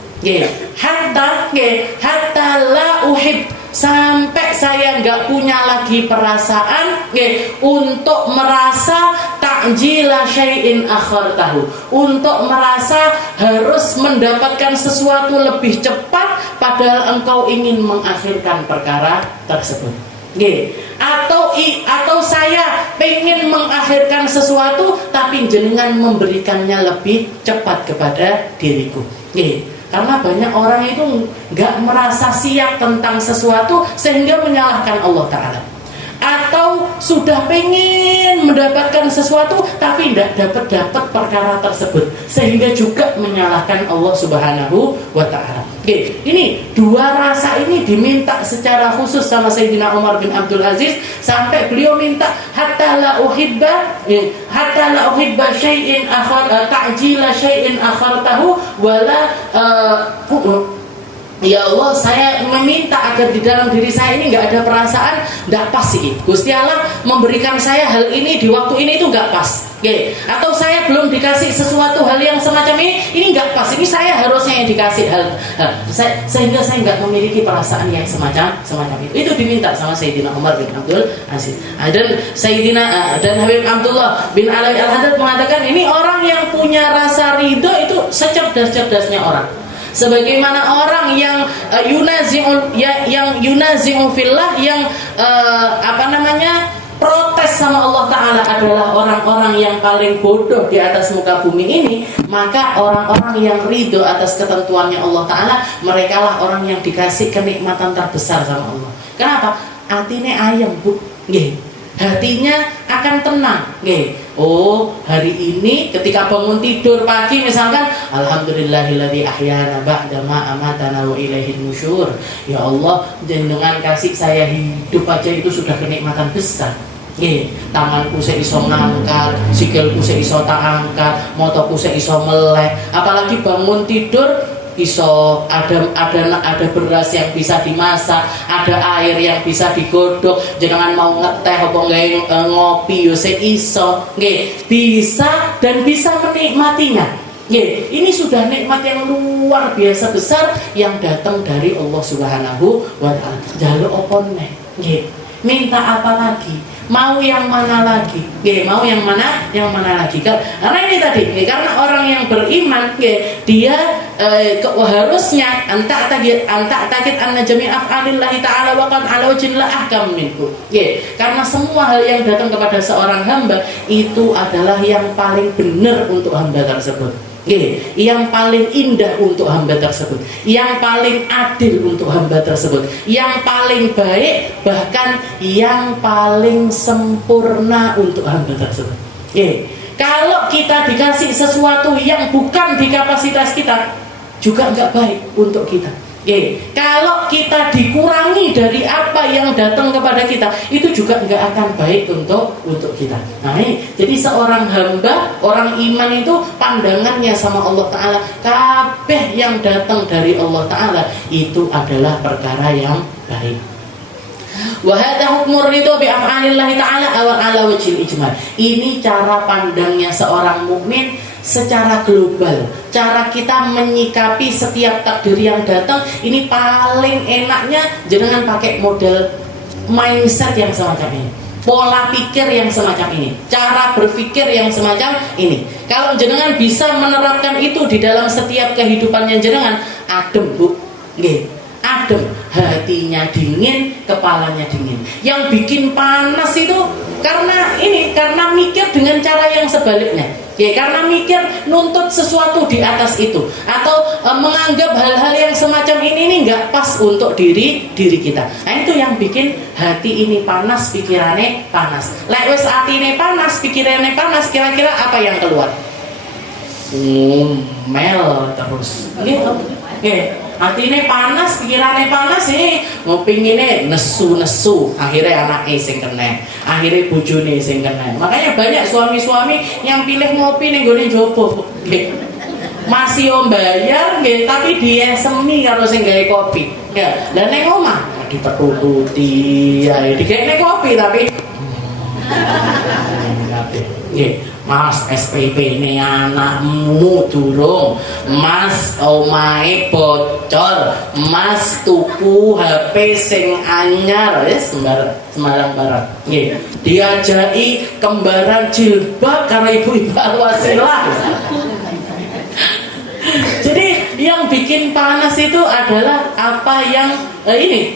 Hatta la uhib, sampai saya nggak punya lagi perasaan untuk merasa ta'jila syai'in akhartahu, untuk merasa harus mendapatkan sesuatu lebih cepat padahal engkau ingin mengakhirkan perkara tersebut. Atau saya pengen mengakhirkan sesuatu tapi jenengan memberikannya lebih cepat kepada diriku. Karena banyak orang itu nggak merasa siap tentang sesuatu sehingga menyalahkan Allah Ta'ala. Atau sudah pengen mendapatkan sesuatu tapi tidak dapat perkara tersebut sehingga juga menyalahkan Allah Subhanahu wa Ta'ala. Ini dua rasa ini diminta secara khusus sama Sayyidina Umar bin Abdul Aziz, sampai beliau minta hatta la uhibba syai'in ta'jila syai'in akhartahu wala ya Allah, saya meminta agar di dalam diri saya ini nggak ada perasaan nggak pas sih. Gusti Allah memberikan saya hal ini di waktu ini itu nggak pas. Atau saya belum dikasih sesuatu hal yang semacam ini nggak pas. Ini saya harusnya yang dikasih hal sehingga saya nggak memiliki perasaan yang semacam itu. Itu diminta sama Sayyidina Umar bin Abdul Aziz. Dan Sayyidina dan Habib Abdullah bin Alwi Al-Haddad mengatakan ini orang yang punya rasa ridho itu secerdas-cerdasnya orang. Sebagaimana orang yang yunazi'u fillah, yang protes sama Allah Ta'ala adalah orang-orang yang paling bodoh di atas muka bumi ini, maka orang-orang yang ridho atas ketentuannya Allah Ta'ala, mereka lah orang yang dikasih kenikmatan terbesar sama Allah. Kenapa? Hatinya ayam, Bu. Nggih. Hatinya akan tenang. Nggih. Oh, hari ini ketika bangun tidur pagi misalkan, alhamdulillahilladzi ahyana ba'da ma amatana wa ilaihin nusyur. Ya Allah, jenengan kasih saya hidup aja itu sudah kenikmatan besar. Nggih, tanganku saya iso ngangkat, sikilku saya iso tak angkat, motoku saya iso melek. Apalagi bangun tidur iso ada beras yang bisa dimasak, ada air yang bisa digodok, jenengan mau ngeteh apa ngopi yo iso, nggih, bisa dan bisa menikmatinya. Nggih, ini sudah nikmat yang luar biasa besar yang datang dari Allah Subhanahu wa taala. Jaluk apa neh? Nggih. Minta apa lagi? Mau yang mana lagi? Nggih, mau yang mana? Yang mana lagi? Karena ini tadi, karena orang yang beriman, nggih, dia harusnya anta takid anna jami' af'alillahi ta'ala wa qad ala wajhil ahkam minhu. Nggih, karena semua hal yang datang kepada seorang hamba itu adalah yang paling benar untuk hamba tersebut. Yang paling indah untuk hamba tersebut, yang paling adil untuk hamba tersebut, yang paling baik, bahkan yang paling sempurna untuk hamba tersebut. Kalau kita dikasih sesuatu yang bukan di kapasitas kita, juga nggak baik untuk kita. Kalau kita dikurangi dari apa yang datang kepada kita, itu juga nggak akan baik untuk kita. Nah, jadi seorang hamba, orang iman itu pandangannya sama Allah Ta'ala, kabeh yang datang dari Allah Ta'ala itu adalah perkara yang baik. Wa hadza hukmur ridho bi af'alillahi ta'ala aw ala wajhil ijmal. Ini cara pandangnya seorang mukmin secara global. Cara kita menyikapi setiap takdir yang datang ini paling enaknya jenengan pakai model mindset yang semacam ini, pola pikir yang semacam ini, cara berpikir yang semacam ini. Kalau jenengan bisa menerapkan itu di dalam setiap kehidupannya jenengan, adem, Bu. Nggih. Adem, hatinya dingin, kepalanya dingin. Yang bikin panas itu karena mikir dengan cara yang sebaliknya. Karena mikir nuntut sesuatu di atas itu, atau menganggap hal-hal yang semacam ini nggak pas untuk diri kita. Nah, itu yang bikin hati ini panas, pikirannya panas. Lek wis atine panas, pikirannya panas, kira-kira apa yang keluar? Mel terus. Hatinya panas, pikirannya panas, mau pinginnya nesu, akhirnya anaknya sing kena, akhirnya bojone sing kena. Makanya banyak suami-suami yang pilih ngopi ning gone jopo, masih bayar, tapi dia semi kalau sing gawe kopi. Dan ning omah dipetututi, digawe kopi tapi Mas, SPP ini anakmu durung. Mas, omahe bocor. Mas, tuku HP sing anyar. Sembarang barang. Diajaki kembaran jilbab karena ibu-ibu alwasilah. Jadi yang bikin panas itu adalah apa yang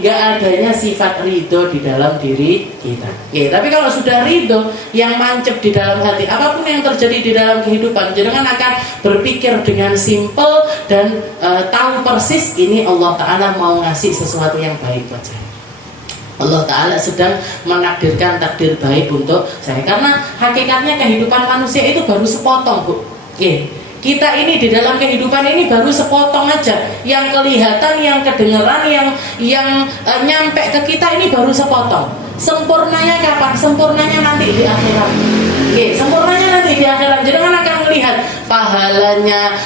gak adanya sifat ridho di dalam diri kita. Tapi kalau sudah ridho yang mancep di dalam hati, apapun yang terjadi di dalam kehidupan, jangan akan berpikir dengan simple dan tahu persis ini Allah Ta'ala mau ngasih sesuatu yang baik buat saya. Allah Ta'ala sedang menakdirkan takdir baik untuk saya. Karena hakikatnya kehidupan manusia itu baru sepotong, Bu. Kita ini di dalam kehidupan ini baru sepotong aja. Yang kelihatan, yang kedengeran, yang nyampe ke kita ini baru sepotong. Sempurnanya kapan? Sempurnanya nanti di akhirat. Sempurnanya nanti di akhirat. Jenengan akan melihat pahalanya,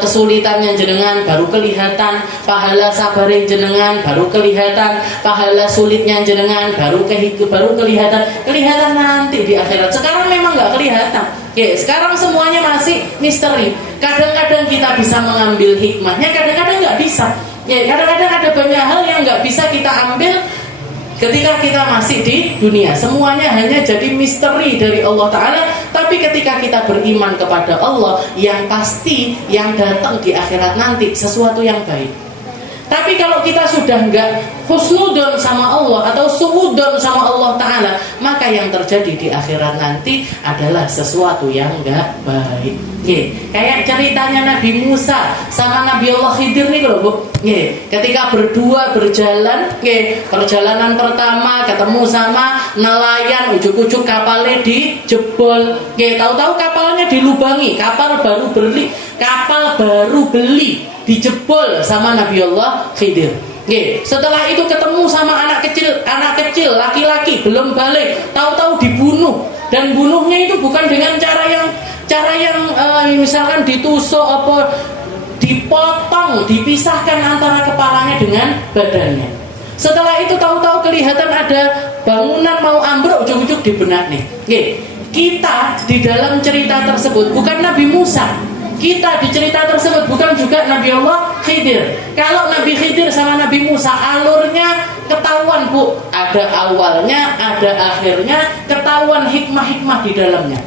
kesulitannya jenengan baru kelihatan, pahala sabarin jenengan baru kelihatan, pahala sulitnya jenengan baru kelihatan nanti di akhirat. Sekarang memang nggak kelihatan. Sekarang semuanya masih misteri. Kadang-kadang kita bisa mengambil hikmahnya, kadang-kadang nggak bisa. Kadang-kadang ada banyak hal yang nggak bisa kita ambil ketika kita masih di dunia. Semuanya hanya jadi misteri dari Allah Ta'ala. Tapi ketika kita beriman kepada Allah, yang pasti yang datang di akhirat nanti sesuatu yang baik. Tapi kalau kita sudah enggak husnudon sama Allah atau suudon sama Allah Ta'ala, maka yang terjadi di akhirat nanti adalah sesuatu yang enggak baik. Kayak ceritanya Nabi Musa sama Nabi Allah Khidir nih loh Bu. Ketika berdua berjalan, perjalanan pertama ketemu sama nelayan, ujuk-ujuk kapalnya dijebol. Tahu-tahu kapalnya dilubangi, kapal baru beli dijebol sama Nabi Allah Khidir. Setelah itu ketemu sama anak kecil laki-laki belum balik, tahu-tahu dibunuh, dan bunuhnya itu bukan dengan cara yang misalkan ditusuk apa dipotong, dipisahkan antara kepalanya dengan badannya. Setelah itu tahu-tahu kelihatan ada bangunan mau ambruk, ujug-ujug di benak nih. Kita di dalam cerita tersebut bukan Nabi Musa. Kita di cerita tersebut bukan juga Nabi Allah Khidir. Kalau Nabi Khidir sama Nabi Musa alurnya ketahuan Bu, ada awalnya, ada akhirnya, ketahuan hikmah-hikmah di dalamnya.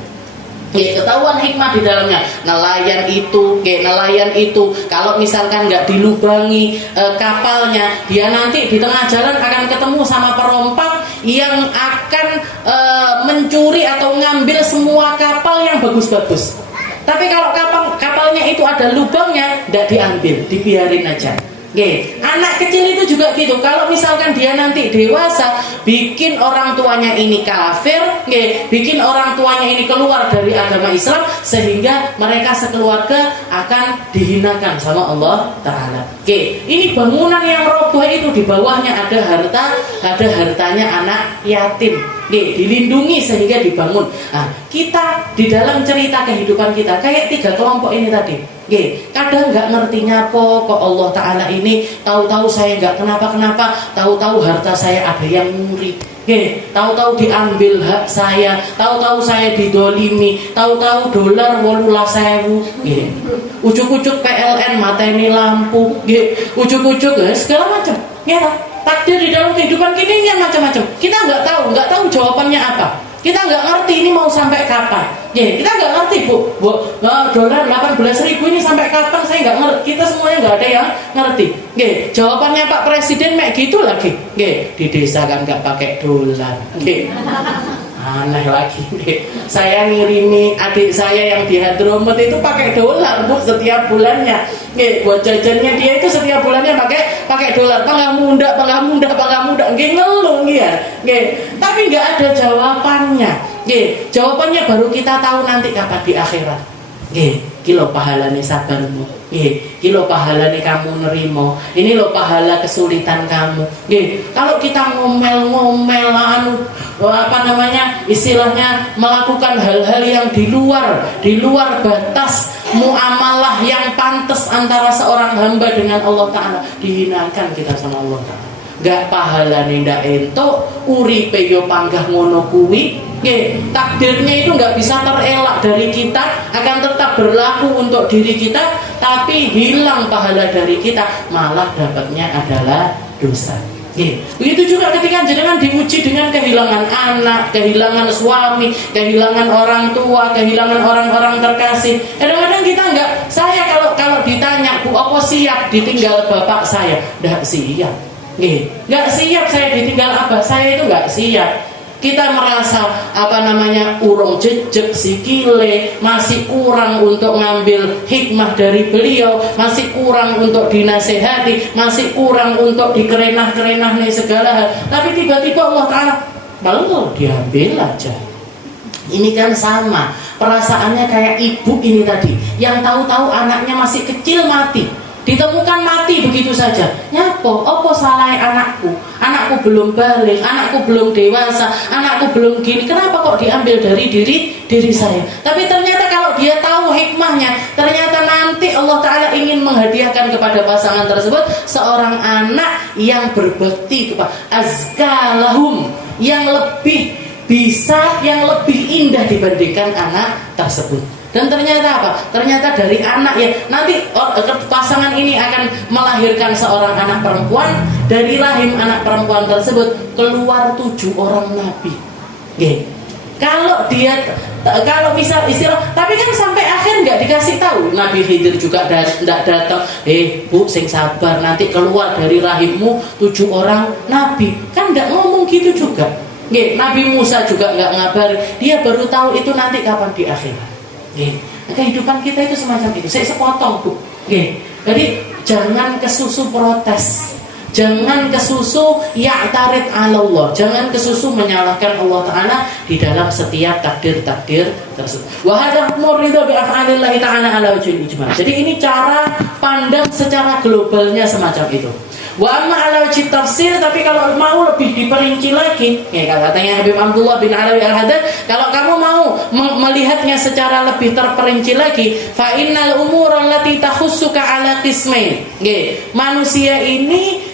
Ketahuan hikmah di dalamnya. Nelayan itu kalau misalkan nggak dilubangi kapalnya, dia nanti di tengah jalan akan ketemu sama perompak yang akan mencuri atau ngambil semua kapal yang bagus-bagus. Tapi kalau kapalnya itu ada lubangnya, tidak diambil, dibiarin aja. Anak kecil itu juga gitu. Kalau misalkan dia nanti dewasa, bikin orang tuanya ini kafir, bikin orang tuanya ini keluar dari agama Islam, sehingga mereka sekeluarga akan dihinakan sama Allah Ta'ala. Ini bangunan yang roboh itu, di bawahnya ada hartanya anak yatim. Dilindungi sehingga dibangun. Nah, kita di dalam cerita kehidupan kita kayak 3 kelompok ini tadi. Kadang nggak ngertinya kok Allah Ta'ala ini, tahu-tahu saya nggak kenapa-kenapa, tahu-tahu harta saya ada yang nyuri, tahu-tahu diambil hak saya, tahu-tahu saya didolimi, tahu-tahu dolar 18.000, ujuk-ujuk PLN mateni lampu, ujuk-ujuk segala macam. Takdir di dalam kehidupan kita ini macam-macam. Kita nggak tahu jawabannya apa. Kita nggak ngerti ini mau sampai kapan. Kita nggak ngerti Bu, dolar 18.000 ini sampai kapan, saya nggak ngerti. Kita semuanya nggak ada yang ngerti. Jawabannya Pak Presiden kayak gitu lagi. Di desa kan nggak pakai dolar. Aneh lagi. Saya ngirimi adik saya yang di Hadramut itu pakai dolar Bu setiap bulannya. Buat jajannya dia itu setiap bulannya pakai dolar. Pangah muda, ngeluh ya. Tapi nggak ada jawabannya. Jawabannya baru kita tahu nanti kapan di akhirat. Kilo pahalane sabarmu, kilo pahalane kamu nerimo, ini lo pahala kesulitan kamu. Kalau kita ngomel-ngomel istilahnya melakukan hal-hal yang di luar batas muamalah yang pantas antara seorang hamba dengan Allah Ta'ala, dihinakan kita sama Allah Ta'ala. Gak pahalane ndak entuk, uripe yo panggah ngono kuwi. Takdirnya itu nggak bisa terelak dari kita, akan tetap berlaku untuk diri kita, tapi hilang pahala dari kita, malah dapatnya adalah dosa. Begitu juga ketika jenengan diuji dengan kehilangan anak, kehilangan suami, kehilangan orang tua, kehilangan orang-orang terkasih. Kadang-kadang kita saya kalau ditanya, Bu, apa siap ditinggal bapak saya? Nggak siap. Nggak siap saya ditinggal abah saya, itu nggak siap. Kita merasa urung jejeg sikile, masih kurang untuk ngambil hikmah dari beliau, masih kurang untuk dinasehati, masih kurang untuk dikerenah-kerenah nih segala hal. Tapi tiba-tiba Allah Ta'ala kalau diambil aja. Ini kan sama perasaannya kayak ibu ini tadi, yang tahu-tahu anaknya masih kecil mati, ditemukan mati begitu saja. Nyapo, opo salah anakku? Anakku belum balik, anakku belum dewasa, anakku belum gini. Kenapa kok diambil dari diri saya? Tapi ternyata kalau dia tahu hikmahnya, ternyata nanti Allah Ta'ala ingin menghadiahkan kepada pasangan tersebut seorang anak yang berbakti kepada azkalahum, yang lebih bisa, yang lebih indah dibandingkan anak tersebut. Dan ternyata apa? Ternyata dari anak ya, nanti pasangan ini akan melahirkan seorang anak perempuan. Dari rahim anak perempuan tersebut keluar 7 orang nabi. Kalau misal istilah, tapi kan sampai akhir nggak dikasih tahu. Nabi Khidir juga nggak datang. Bu, sing sabar, nanti keluar dari rahimmu 7 orang nabi. Kan nggak ngomong gitu juga. Nabi Musa juga nggak ngabar. Dia baru tahu itu nanti kapan di akhirat. Kehidupan kita itu semacam itu. Saya sepotong, Bu. Jadi jangan kesusu protes. Jangan kesusu ya'tarid 'ala Allah. Jangan kesusu menyalahkan Allah Ta'ala di dalam setiap takdir-takdir tersebut. Wa hadha murridha bi af'alillahi ta'ala 'ala wajhil ijmal. Jadi ini cara pandang secara globalnya semacam itu. Wa amma 'ala wajhit tafsir, tapi kalau mau lebih diperinci lagi, katanya Habib Abdullah bin Alawi Al-Haddad, kalau kamu mau melihatnya secara lebih terperinci lagi, fa innal umura allati tahussuka 'ala qismain. Manusia ini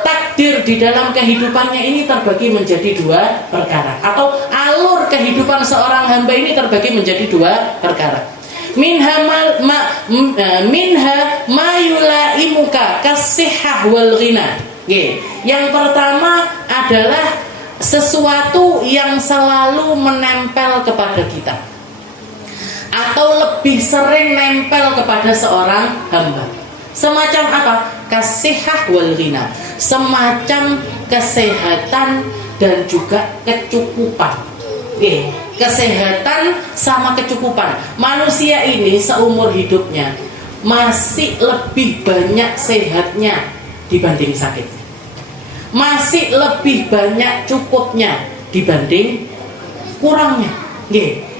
takdir di dalam kehidupannya ini terbagi menjadi 2 perkara, atau alur kehidupan seorang hamba ini terbagi menjadi 2 perkara. Minha ma yulaimuka kasihah wal ghina. Yang pertama adalah sesuatu yang selalu menempel kepada kita, atau lebih sering nempel kepada seorang hamba. Semacam apa? Kasihah wal ghina. Semacam kesehatan dan juga kecukupan. Kesehatan sama kecukupan. Manusia ini seumur hidupnya masih lebih banyak sehatnya dibanding sakitnya. Masih lebih banyak cukupnya dibanding kurangnya.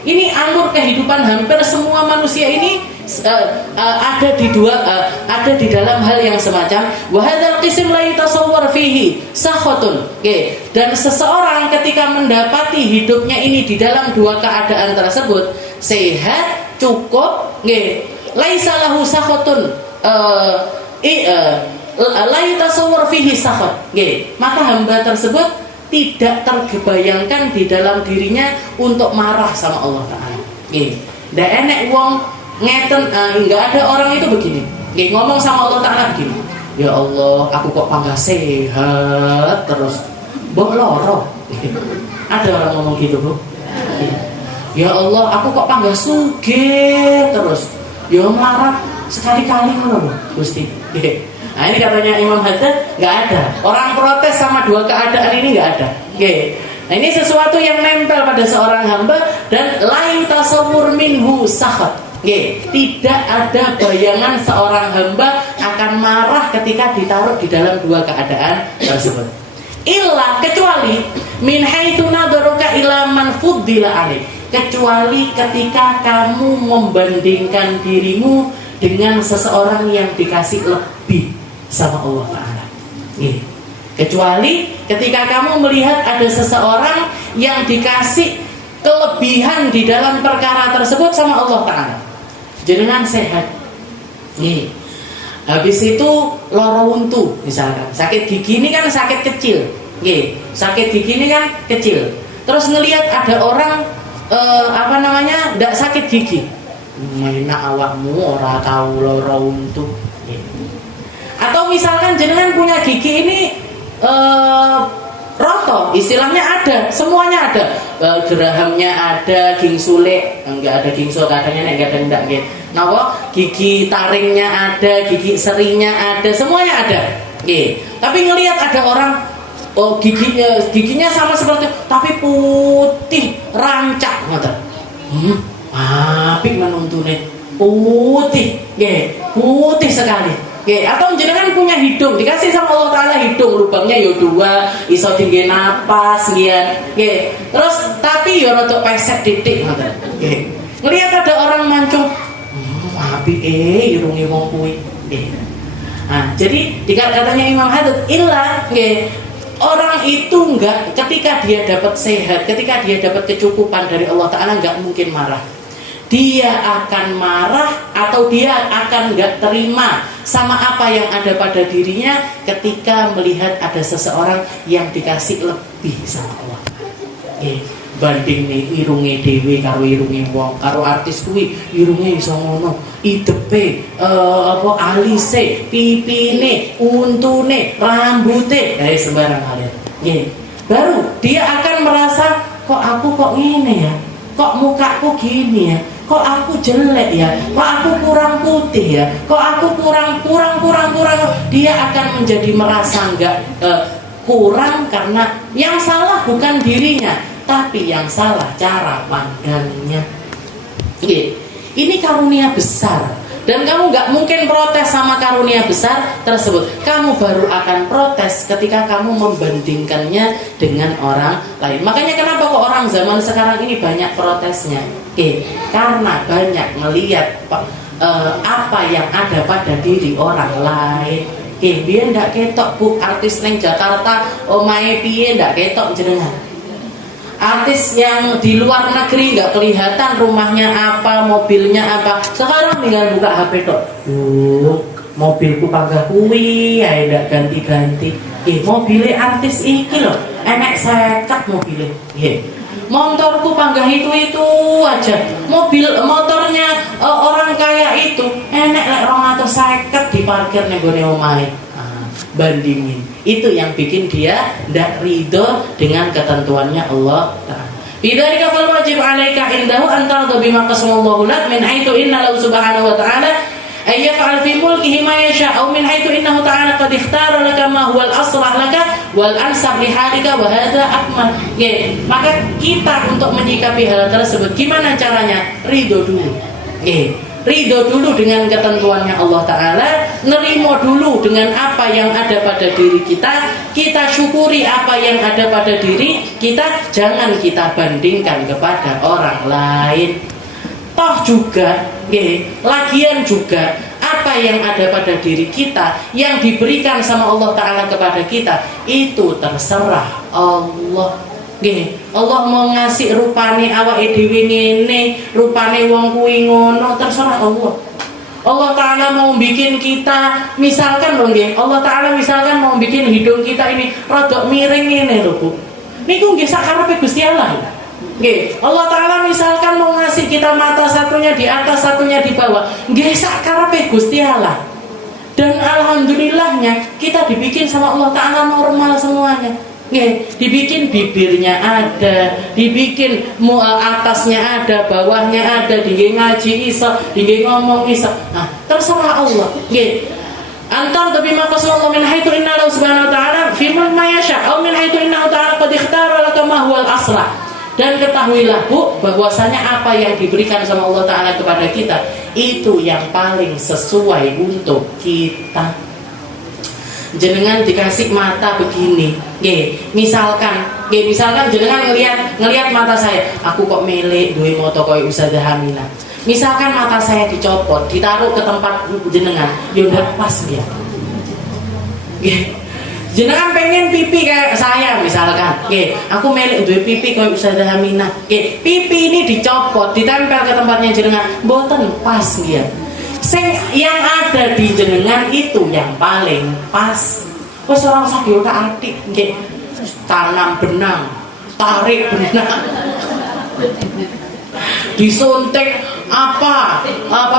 Ini alur kehidupan hampir semua manusia ini ada di dalam hal yang semacam wa hadzal qism la yatasawwar fihi sakhatun. Dan seseorang ketika mendapati hidupnya ini di dalam 2 keadaan tersebut, sehat, cukup, laisa lahu sakhatun, la yatasawwar fihi sakhat. Maka hamba tersebut tidak terbayangkan di dalam dirinya untuk marah sama Allah Ta'ala. Ndak enek wong ngeten, nggak ada orang itu begini, ngomong sama Allah Ta'ala begini, ya Allah, aku kok panggah sehat terus, mbok loro. Ada orang ngomong gitu, Bu. Ya Allah, aku kok panggah sugih terus, ya marah sekali-kali ngono, Gusti. Nah ini katanya Imam Haddad, nggak ada orang protes sama 2 keadaan ini, nggak ada. Nah ini sesuatu yang nempel pada seorang hamba, dan la tasawwur minhu sakhat. Tidak ada bayangan seorang hamba akan marah ketika ditaruh di dalam 2 keadaan tersebut. Illa, kecuali min haitsu nadaraka ila man fuddila alaih. Kecuali ketika kamu membandingkan dirimu dengan seseorang yang dikasih lebih sama Allah Ta'ala. Kecuali ketika kamu melihat ada seseorang yang dikasih kelebihan di dalam perkara tersebut sama Allah Ta'ala. Jenengan sehat, habis itu loro untu misalkan, sakit gigi ini kan sakit kecil, sakit gigi ini kan kecil. Terus ngelihat ada orang ndak sakit gigi, enak awakmu ora tahu loro untu. Atau misalkan jenengan punya gigi ini roto, istilahnya ada, semuanya ada, gerahamnya ada, gingsule enggak ada, gingsul katanya enggak ada, enggak gitu. Nah, gigi taringnya ada, gigi serinya ada, semuanya ada. Tapi ngelihat ada orang, giginya sama seperti, tapi putih rancak, ngoten. Apik menuntune, putih, putih sekali. Atau jenengan punya hidung, dikasih sama Allah Ta'ala hidung, lubangnya yo 2, iso tinggi napas, terus tapi yo rodok pesek titik, ngelihat ada orang mancung, apik irunge wong kuwi. Nah, jadi katanya Imam Haddad, illa orang itu enggak, ketika dia dapat sehat, ketika dia dapat kecukupan dari Allah Ta'ala, enggak mungkin marah. Dia akan marah atau dia akan enggak terima sama apa yang ada pada dirinya ketika melihat ada seseorang yang dikasih lebih sama Allah. Banding nih irunge dhewe karo irunge wong, karo artis kuwi irunge iso ngono, idepe alise, pipine, untune, rambute, sembarang hal. Baru dia akan merasa kok aku kok ngene ya, kok mukaku gini ya, kok aku jelek ya, kok aku kurang putih ya, kok aku kurang. Dia akan menjadi merasa enggak kurang karena yang salah bukan dirinya, tapi yang salah cara pandangnya. Ini karunia besar. Dan kamu nggak mungkin protes sama karunia besar tersebut. Kamu baru akan protes ketika kamu membandingkannya dengan orang lain. Makanya kenapa kok orang zaman sekarang ini banyak protesnya? Karena banyak melihat apa yang ada pada diri orang lain. Biar ndak ketok bu artis neng Jakarta, omae piye ndak ketok jenengan. Artis yang di luar negeri nggak kelihatan rumahnya apa, mobilnya apa. Sekarang tinggal buka HP tok. Mobilku panggah kuwi, ya ndak ganti-ganti. Mobilnya artis iki loh, enek sekat mobilnya. Motorku panggah itu aja. Motornya orang kaya itu enek lek 250 diparkir ning gone omahe. Bandingin, itu yang bikin dia tidak ridho dengan ketentuannya Allah Ta'ala. Bidzalika fal wajib 'alaika indahu an tarda bima qasamallahu lak min haitsu inna lahu subhanahu wa ta'ala ay yaf'al fi mulkihi ma yasha' aw min haitsu innahu ta'ala qad ikhtara laka ma huwa al-aslah laka wal ansab li halika wa hadha akmal. Maka kita untuk menyikapi hal tersebut gimana caranya? Ridho dulu. Ridho dulu dengan ketentuannya Allah Ta'ala, nerimo dulu dengan apa yang ada pada diri kita, kita syukuri apa yang ada pada diri kita, jangan kita bandingkan kepada orang lain. Toh juga, lagian juga apa yang ada pada diri kita, yang diberikan sama Allah Ta'ala kepada kita, itu terserah Allah. Allah mau ngasih rupane awake dhewe ngene, rupane wong kuwi ngono, terserah Allah. Allah Ta'ala mau bikin kita, misalkan loh nggih, Allah Ta'ala misalkan mau bikin hidung kita ini rodok miring ngene lho Bu. Niku nggih sakarepe Gusti Allah. Nggih, Allah Ta'ala misalkan mau ngasih kita mata satunya di atas, satunya di bawah, nggih sakarepe Gusti Allah. Dan alhamdulillahnya kita dibikin sama Allah Ta'ala normal semuanya. Dibikin bibirnya ada, dibikin atasnya ada, bawahnya ada, dingin ngaji iso, dingin ngomong iso. Nah, terserah Allah. Antar tapi maka sallallahu min haitsu inna lahu subhanahu wa ta'ala fi ma yasha aw min haitsu innahu ta'ala qad ikhtara laka ma huwal aslah. Dan ketahuilah Bu, bahwasanya apa yang diberikan sama Allah Ta'ala kepada kita itu yang paling sesuai untuk kita. Jenengan dikasih mata begini, misalkan jenengan ngelihat mata saya, aku kok melek duwe moto koyo Ustazah Hamina. Misalkan mata saya dicopot, ditaruh ke tempat jenengan, yo ndak pas dia. Jenengan pengen pipi kayak saya misalkan, aku melek duwe pipi koyo Ustazah Hamina. Pipi ini dicopot, ditempel ke tempatnya jenengan, mboten pas dia. Yang ada di jenengan itu yang paling pas. Wes ora usah diotak-atik, nggih. Tanam benang, tarik benang. Disuntik apa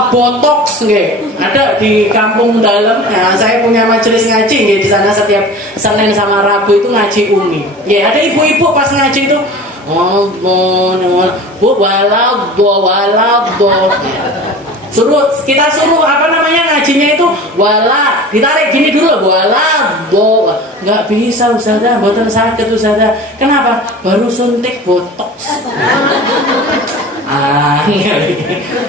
botox nggih. Ada di kampung dalam. Nah, saya punya majelis ngaji nggih, di sana setiap Senin sama Rabu itu ngaji umi. Nggih, ada ibu-ibu pas ngaji itu Bu walau kita suruh apa namanya ngajinya itu wala, ditarik gini dulu nggak bisa Ustazah, boten sakit Ustazah. Kenapa? Baru suntik botox.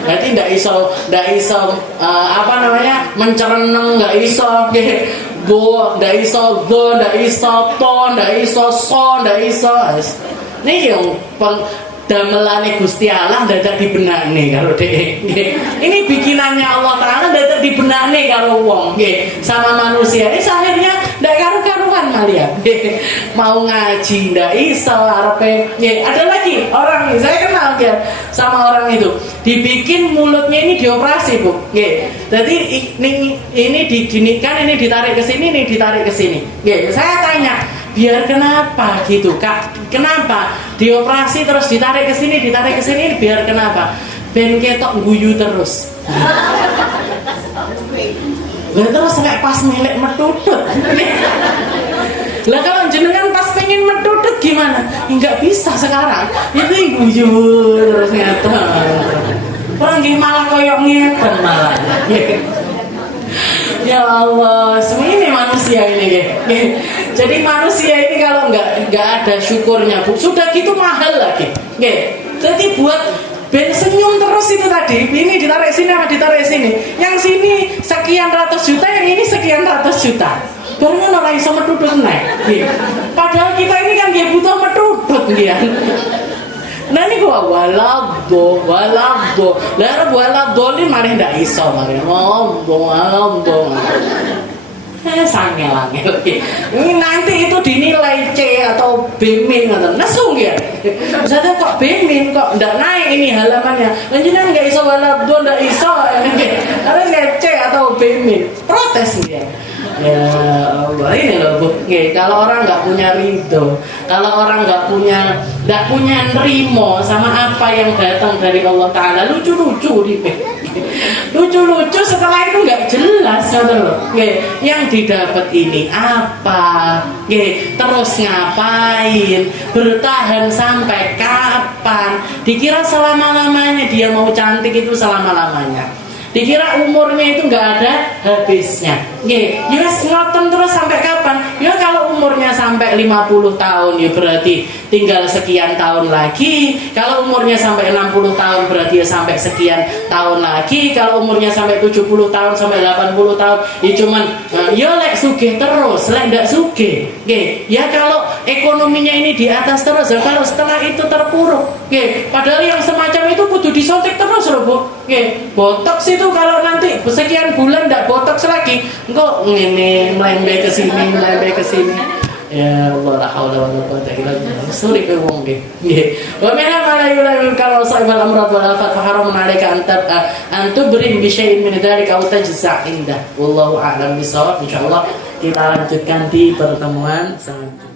Berarti ndak iso apa namanya mencereneng, ndak iso ndak iso ton, ndak iso so, ndak iso. Nih yang damelane Gusti Allah dadak dibenakne karo dhek. Ini bikinannya Allah Ta'ala dadak dibenakne karo wong nggih, sama manusia. Akhirnya ndak karu-karuan malia. Mau ngaji ndak iso arepe. Ada lagi orang saya kenal ya sama orang itu. Dibikin mulutnya ini dioperasi, Bu. Nggih. Jadi ini diginikan, ini ditarik ke sini, ini ditarik ke sini. Nggih, saya tanya, biar kenapa gitu Kak? Kenapa dioperasi terus ditarik ke sini biar kenapa? Ben ketok guyu terus. Lah terus nek pas melek metutut. Lah kalau jenengan pas pengen kepingin metudut gimana? Enggak bisa sekarang. Itu guyu terus ngeten. Orang nggih malah koyok ngeten malah. Ya Allah, ini manusia ini nggih. Jadi manusia ini kalau nggak ada syukurnya, Bu, sudah gitu mahal lagi. Nggih. Jadi buat ben senyum terus itu tadi, ini ditarik sini sama ditarik sini. Yang sini sekian ratus juta, yang ini sekian ratus juta. Baru orang iso metudut naik. Padahal kita ini kan dia butuh metudut dia. Nah ini gua walado. Lah walado ini malah ndak iso malah ngomong. Sangel-angel. Ini nanti itu dinilai C atau B- atau nesung ya. Misalnya kok B- kok ndak naik ini halamannya. Lanjutnya nggak iso walado, ndak iso. Harus nggak C atau B- protes dia. Ya Allah, ini loh Bu. Kalau orang nggak punya ridho, kalau orang nggak punya nerimo sama apa yang datang dari Allah Taala, lucu-lucu lucu-lucu setelah itu nggak jelas loh. Yang didapat ini apa? Terus ngapain? Bertahan sampai kapan? Dikira selama-lamanya dia mau cantik itu selama-lamanya. Dikira umurnya itu nggak ada habisnya. Ya ngoten terus sampai kapan? Ya kalau umurnya sampai 50 tahun ya berarti tinggal sekian tahun lagi. Kalau umurnya sampai 60 tahun berarti ya sampai sekian tahun lagi. Kalau umurnya sampai 70 tahun sampai 80 tahun ya cuman ya lek sugih terus, lek ndak sugih. Ya kalau ekonominya ini di atas terus, ya kalau setelah itu terpuruk. Padahal yang semacam itu kudu disontek terus loh, Bu. Botox itu kalau nanti sekian bulan ndak botox lagi, engko ngene melembe ke sini. Ya Allah, la haula wala quwwata illa billah. Suri ke wong nggih. Wa minha ma la yulamu kalau sahibal amrad wal afat fa haramun alayka an tubrim bi syai'in min dzalika aw tajza' indah. Wallahu a'lam bissawab. Insyaallah kita lanjutkan di pertemuan selanjutnya.